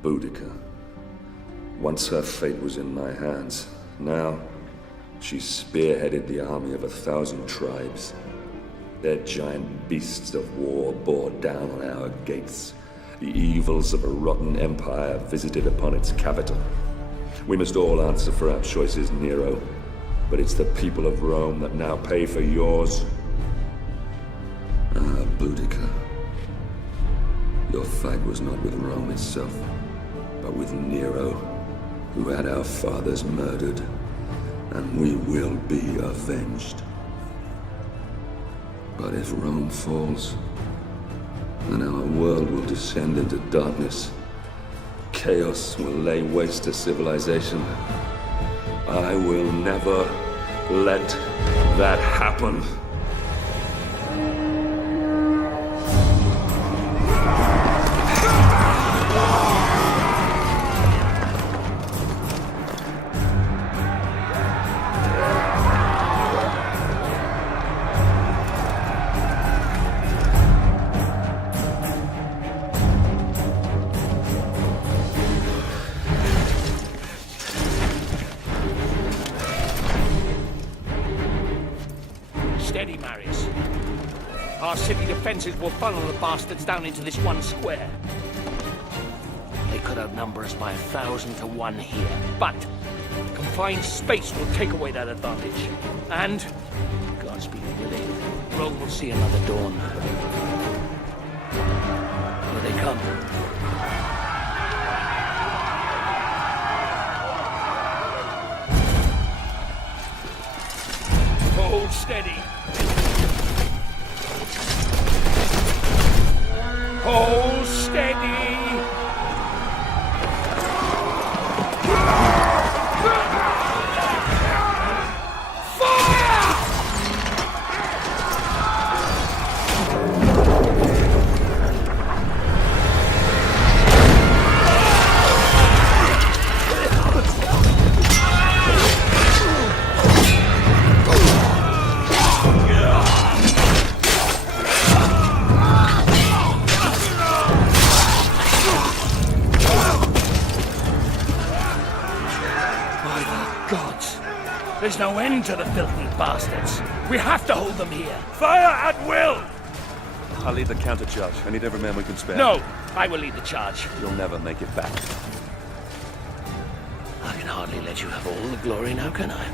Boudica. Once her fate was in my hands. Now, she spearheaded the army of 1,000 tribes. Their giant beasts of war bore down on our gates. The evils of a rotten empire visited upon its capital. We must all answer for our choices, Nero. But it's the people of Rome that now pay for yours. Ah, Boudica. Your fight was not with Rome itself, but with Nero, who had our fathers murdered, and we will be avenged. But if Rome falls, then our world will descend into darkness. Chaos will lay waste to civilization. I will never let that happen. Steady, Marius. Our city defenses will funnel the bastards down into this one square. They could outnumber us by 1,000 to 1 here, but confined space will take away that advantage. And, Godspeed willing, Rome will see another dawn. Here they come. Hold steady. Hold steady. There's no end to the filthy bastards. We have to hold them here. Fire at will! I'll lead the counter-charge. I need every man we can spare. No, I will lead the charge. You'll never make it back. I can hardly let you have all the glory now, can I?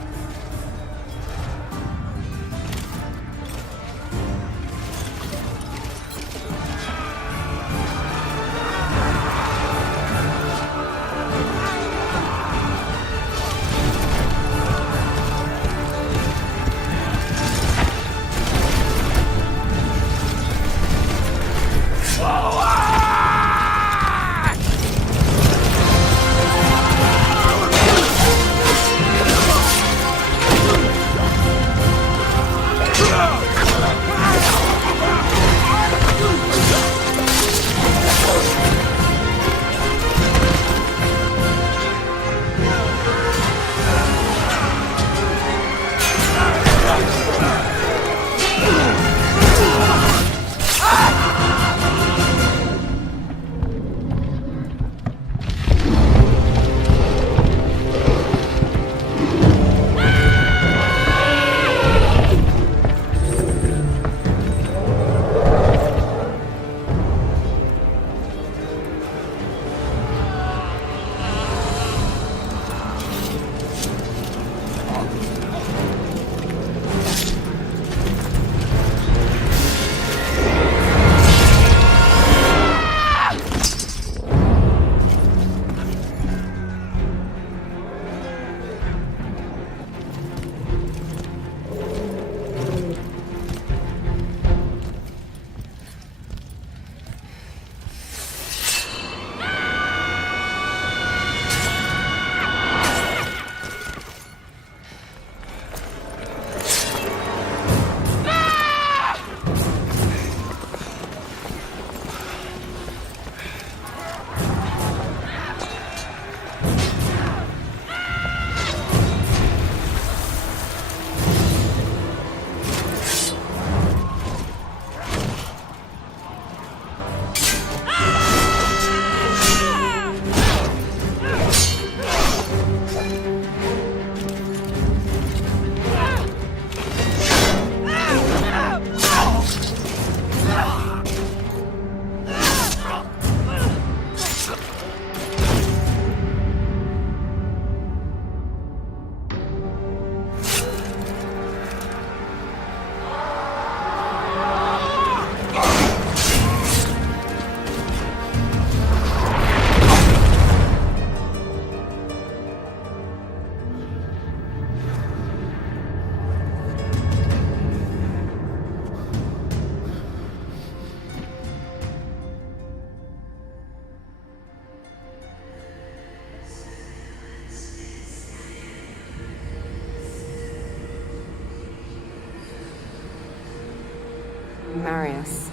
Marius,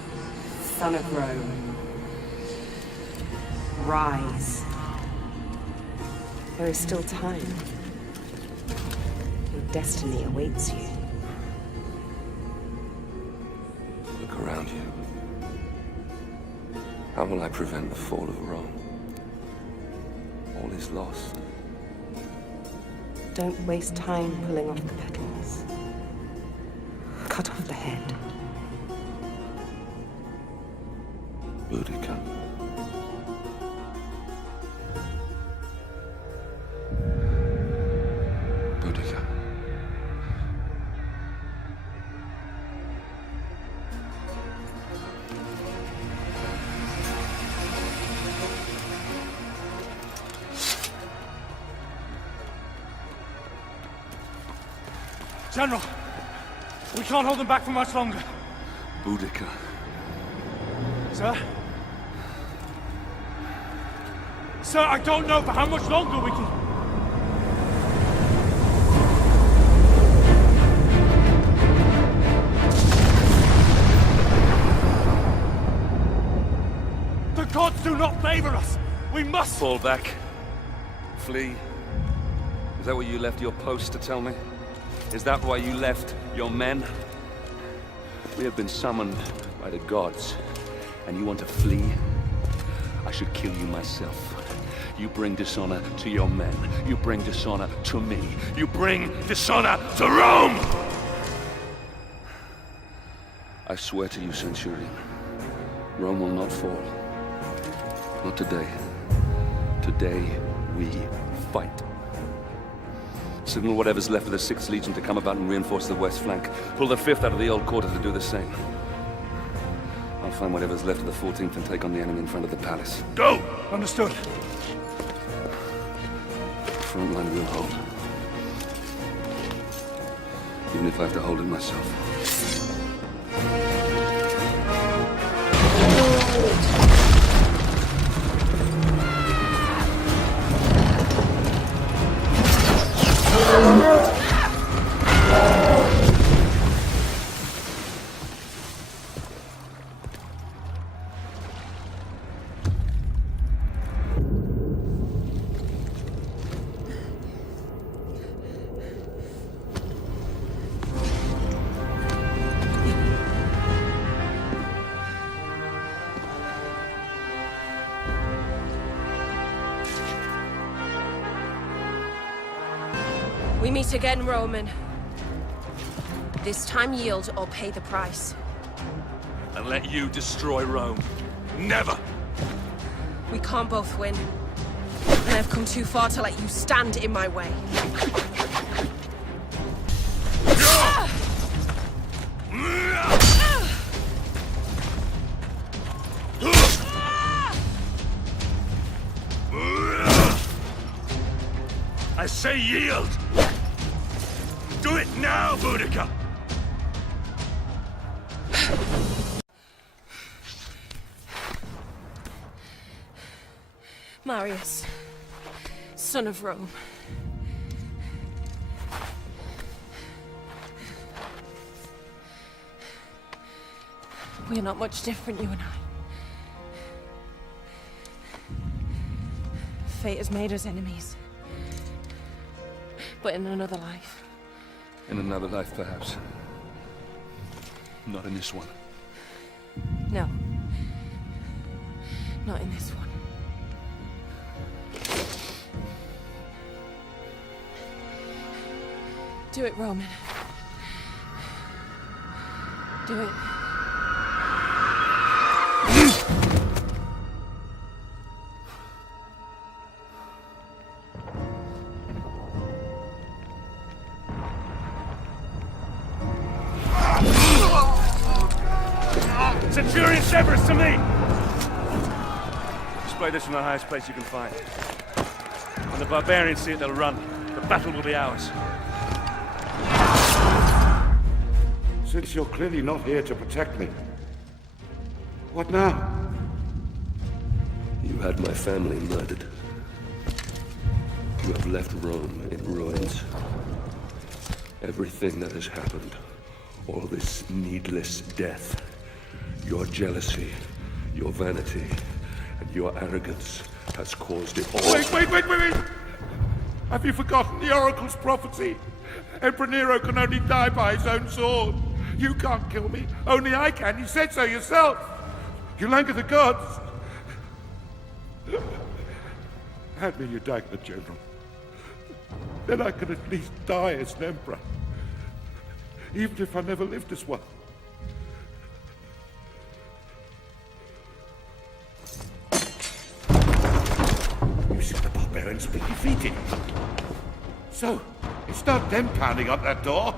son of Rome. Rise. There is still time. Your destiny awaits you. Look around you. How will I prevent the fall of Rome? All is lost. Don't waste time pulling off the petals. Cut off the head. Boudica. Boudica. General, we can't hold them back for much longer. Boudica. Sir? Sir, I don't know for how much longer we can... The gods do not favor us! We must... Fall back. Flee. Is that what you left your post to tell me? Is that why you left your men? We have been summoned by the gods, and you want to flee? I should kill you myself. You bring dishonor to your men. You bring dishonor to me. You bring dishonor to Rome! I swear to you, Centurion, Rome will not fall. Not today. Today, we fight. Signal whatever's left of the 6th Legion to come about and reinforce the west flank. Pull the 5th out of the old quarter to do the same. I'll find whatever's left of the 14th and take on the enemy in front of the palace. Go! Understood. Front line will hold. Even if I have to hold it myself. We meet again, Roman. This time yield or pay the price. And let you destroy Rome. Never! We can't both win. And I've come too far to let you stand in my way. I say yield! Do it now, Boudica! Marius, son of Rome. We are not much different, you and I. Fate has made us enemies. But in another life. In another life, perhaps. Not in this one. No. Not in this one. Do it, Roman. Do it. Centurion Severus to me! Display this from the highest place you can find. When the barbarians see it, they'll run. The battle will be ours. Since you're clearly not here to protect me, what now? You had my family murdered. You have left Rome in ruins. Everything that has happened, all this needless death, Your jealousy, your vanity, and your arrogance has caused it all. Wait! Have you forgotten the Oracle's prophecy? Emperor Nero can only die by his own sword. You can't kill me. Only I can. You said so yourself. You anger the gods. Hand me your dagger, General. Then I can at least die as an emperor. Even if I never lived as one. You see the barbarians been defeated. So, it's not them pounding up that door.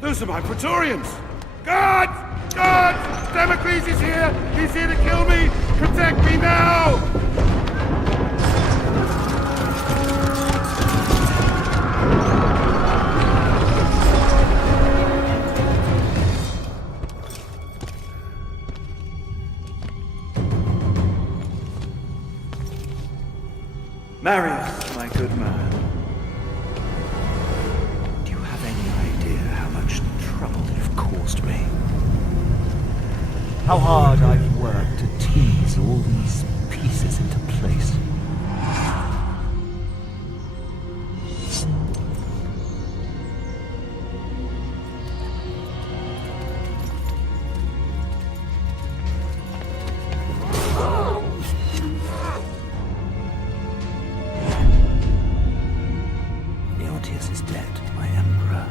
Those are my Praetorians. Guards! Guards! Damocles is here! He's here to kill me! Protect me now! Marius, my good man. Do you have any idea how much trouble you've caused me? How hard I've worked to tease all these pieces into place. Is dead, my emperor.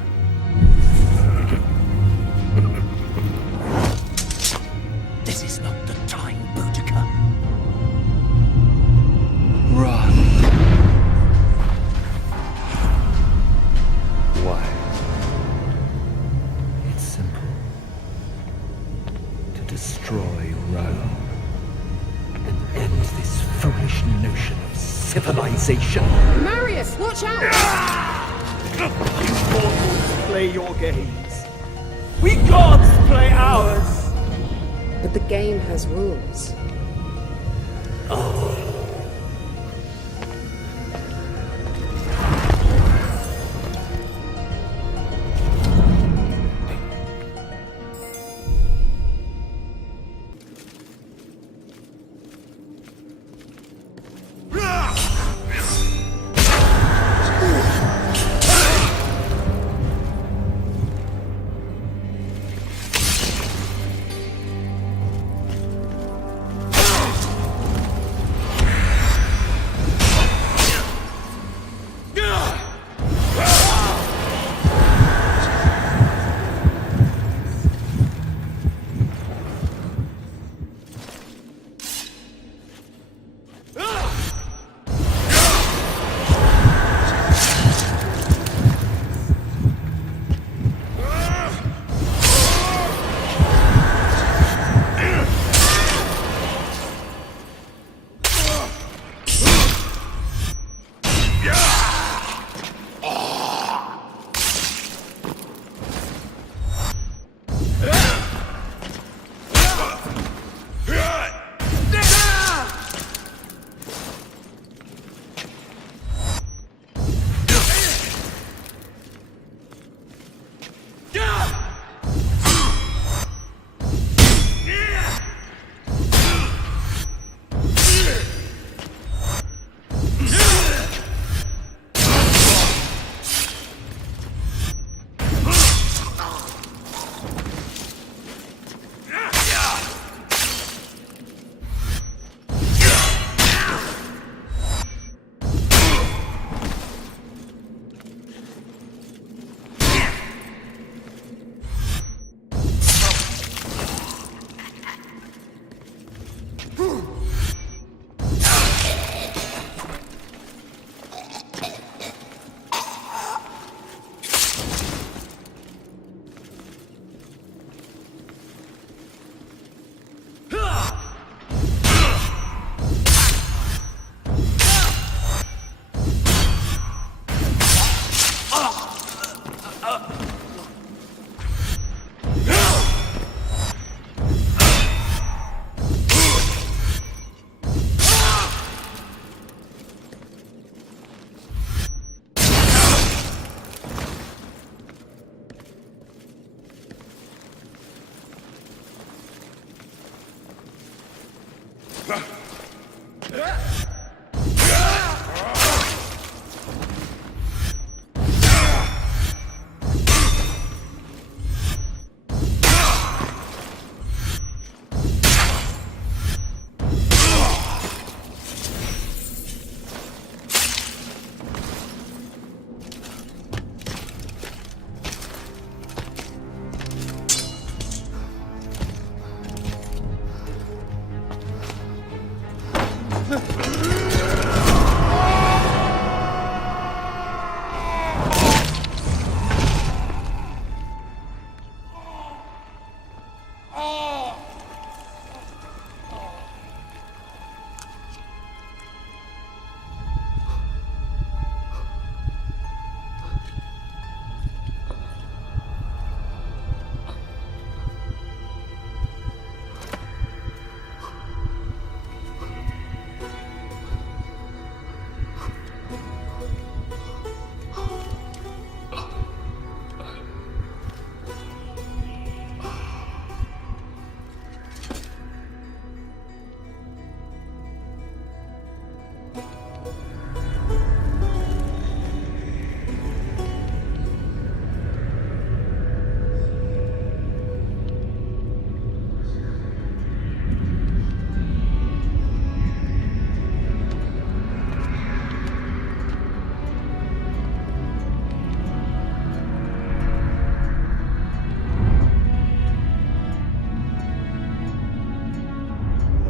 This is not the time, Boudica. Run. Why? It's simple. To destroy Rome and end this foolish notion of civilization. Marius, watch out! You mortals play your games. We gods play ours. But the game has rules. Oh.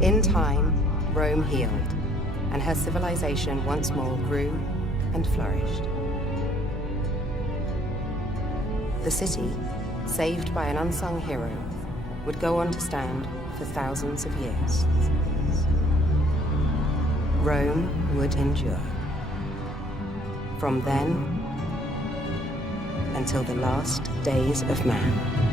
In time, Rome healed, and her civilization once more grew and flourished. The city, saved by an unsung hero, would go on to stand for thousands of years. Rome would endure. From then until the last days of man.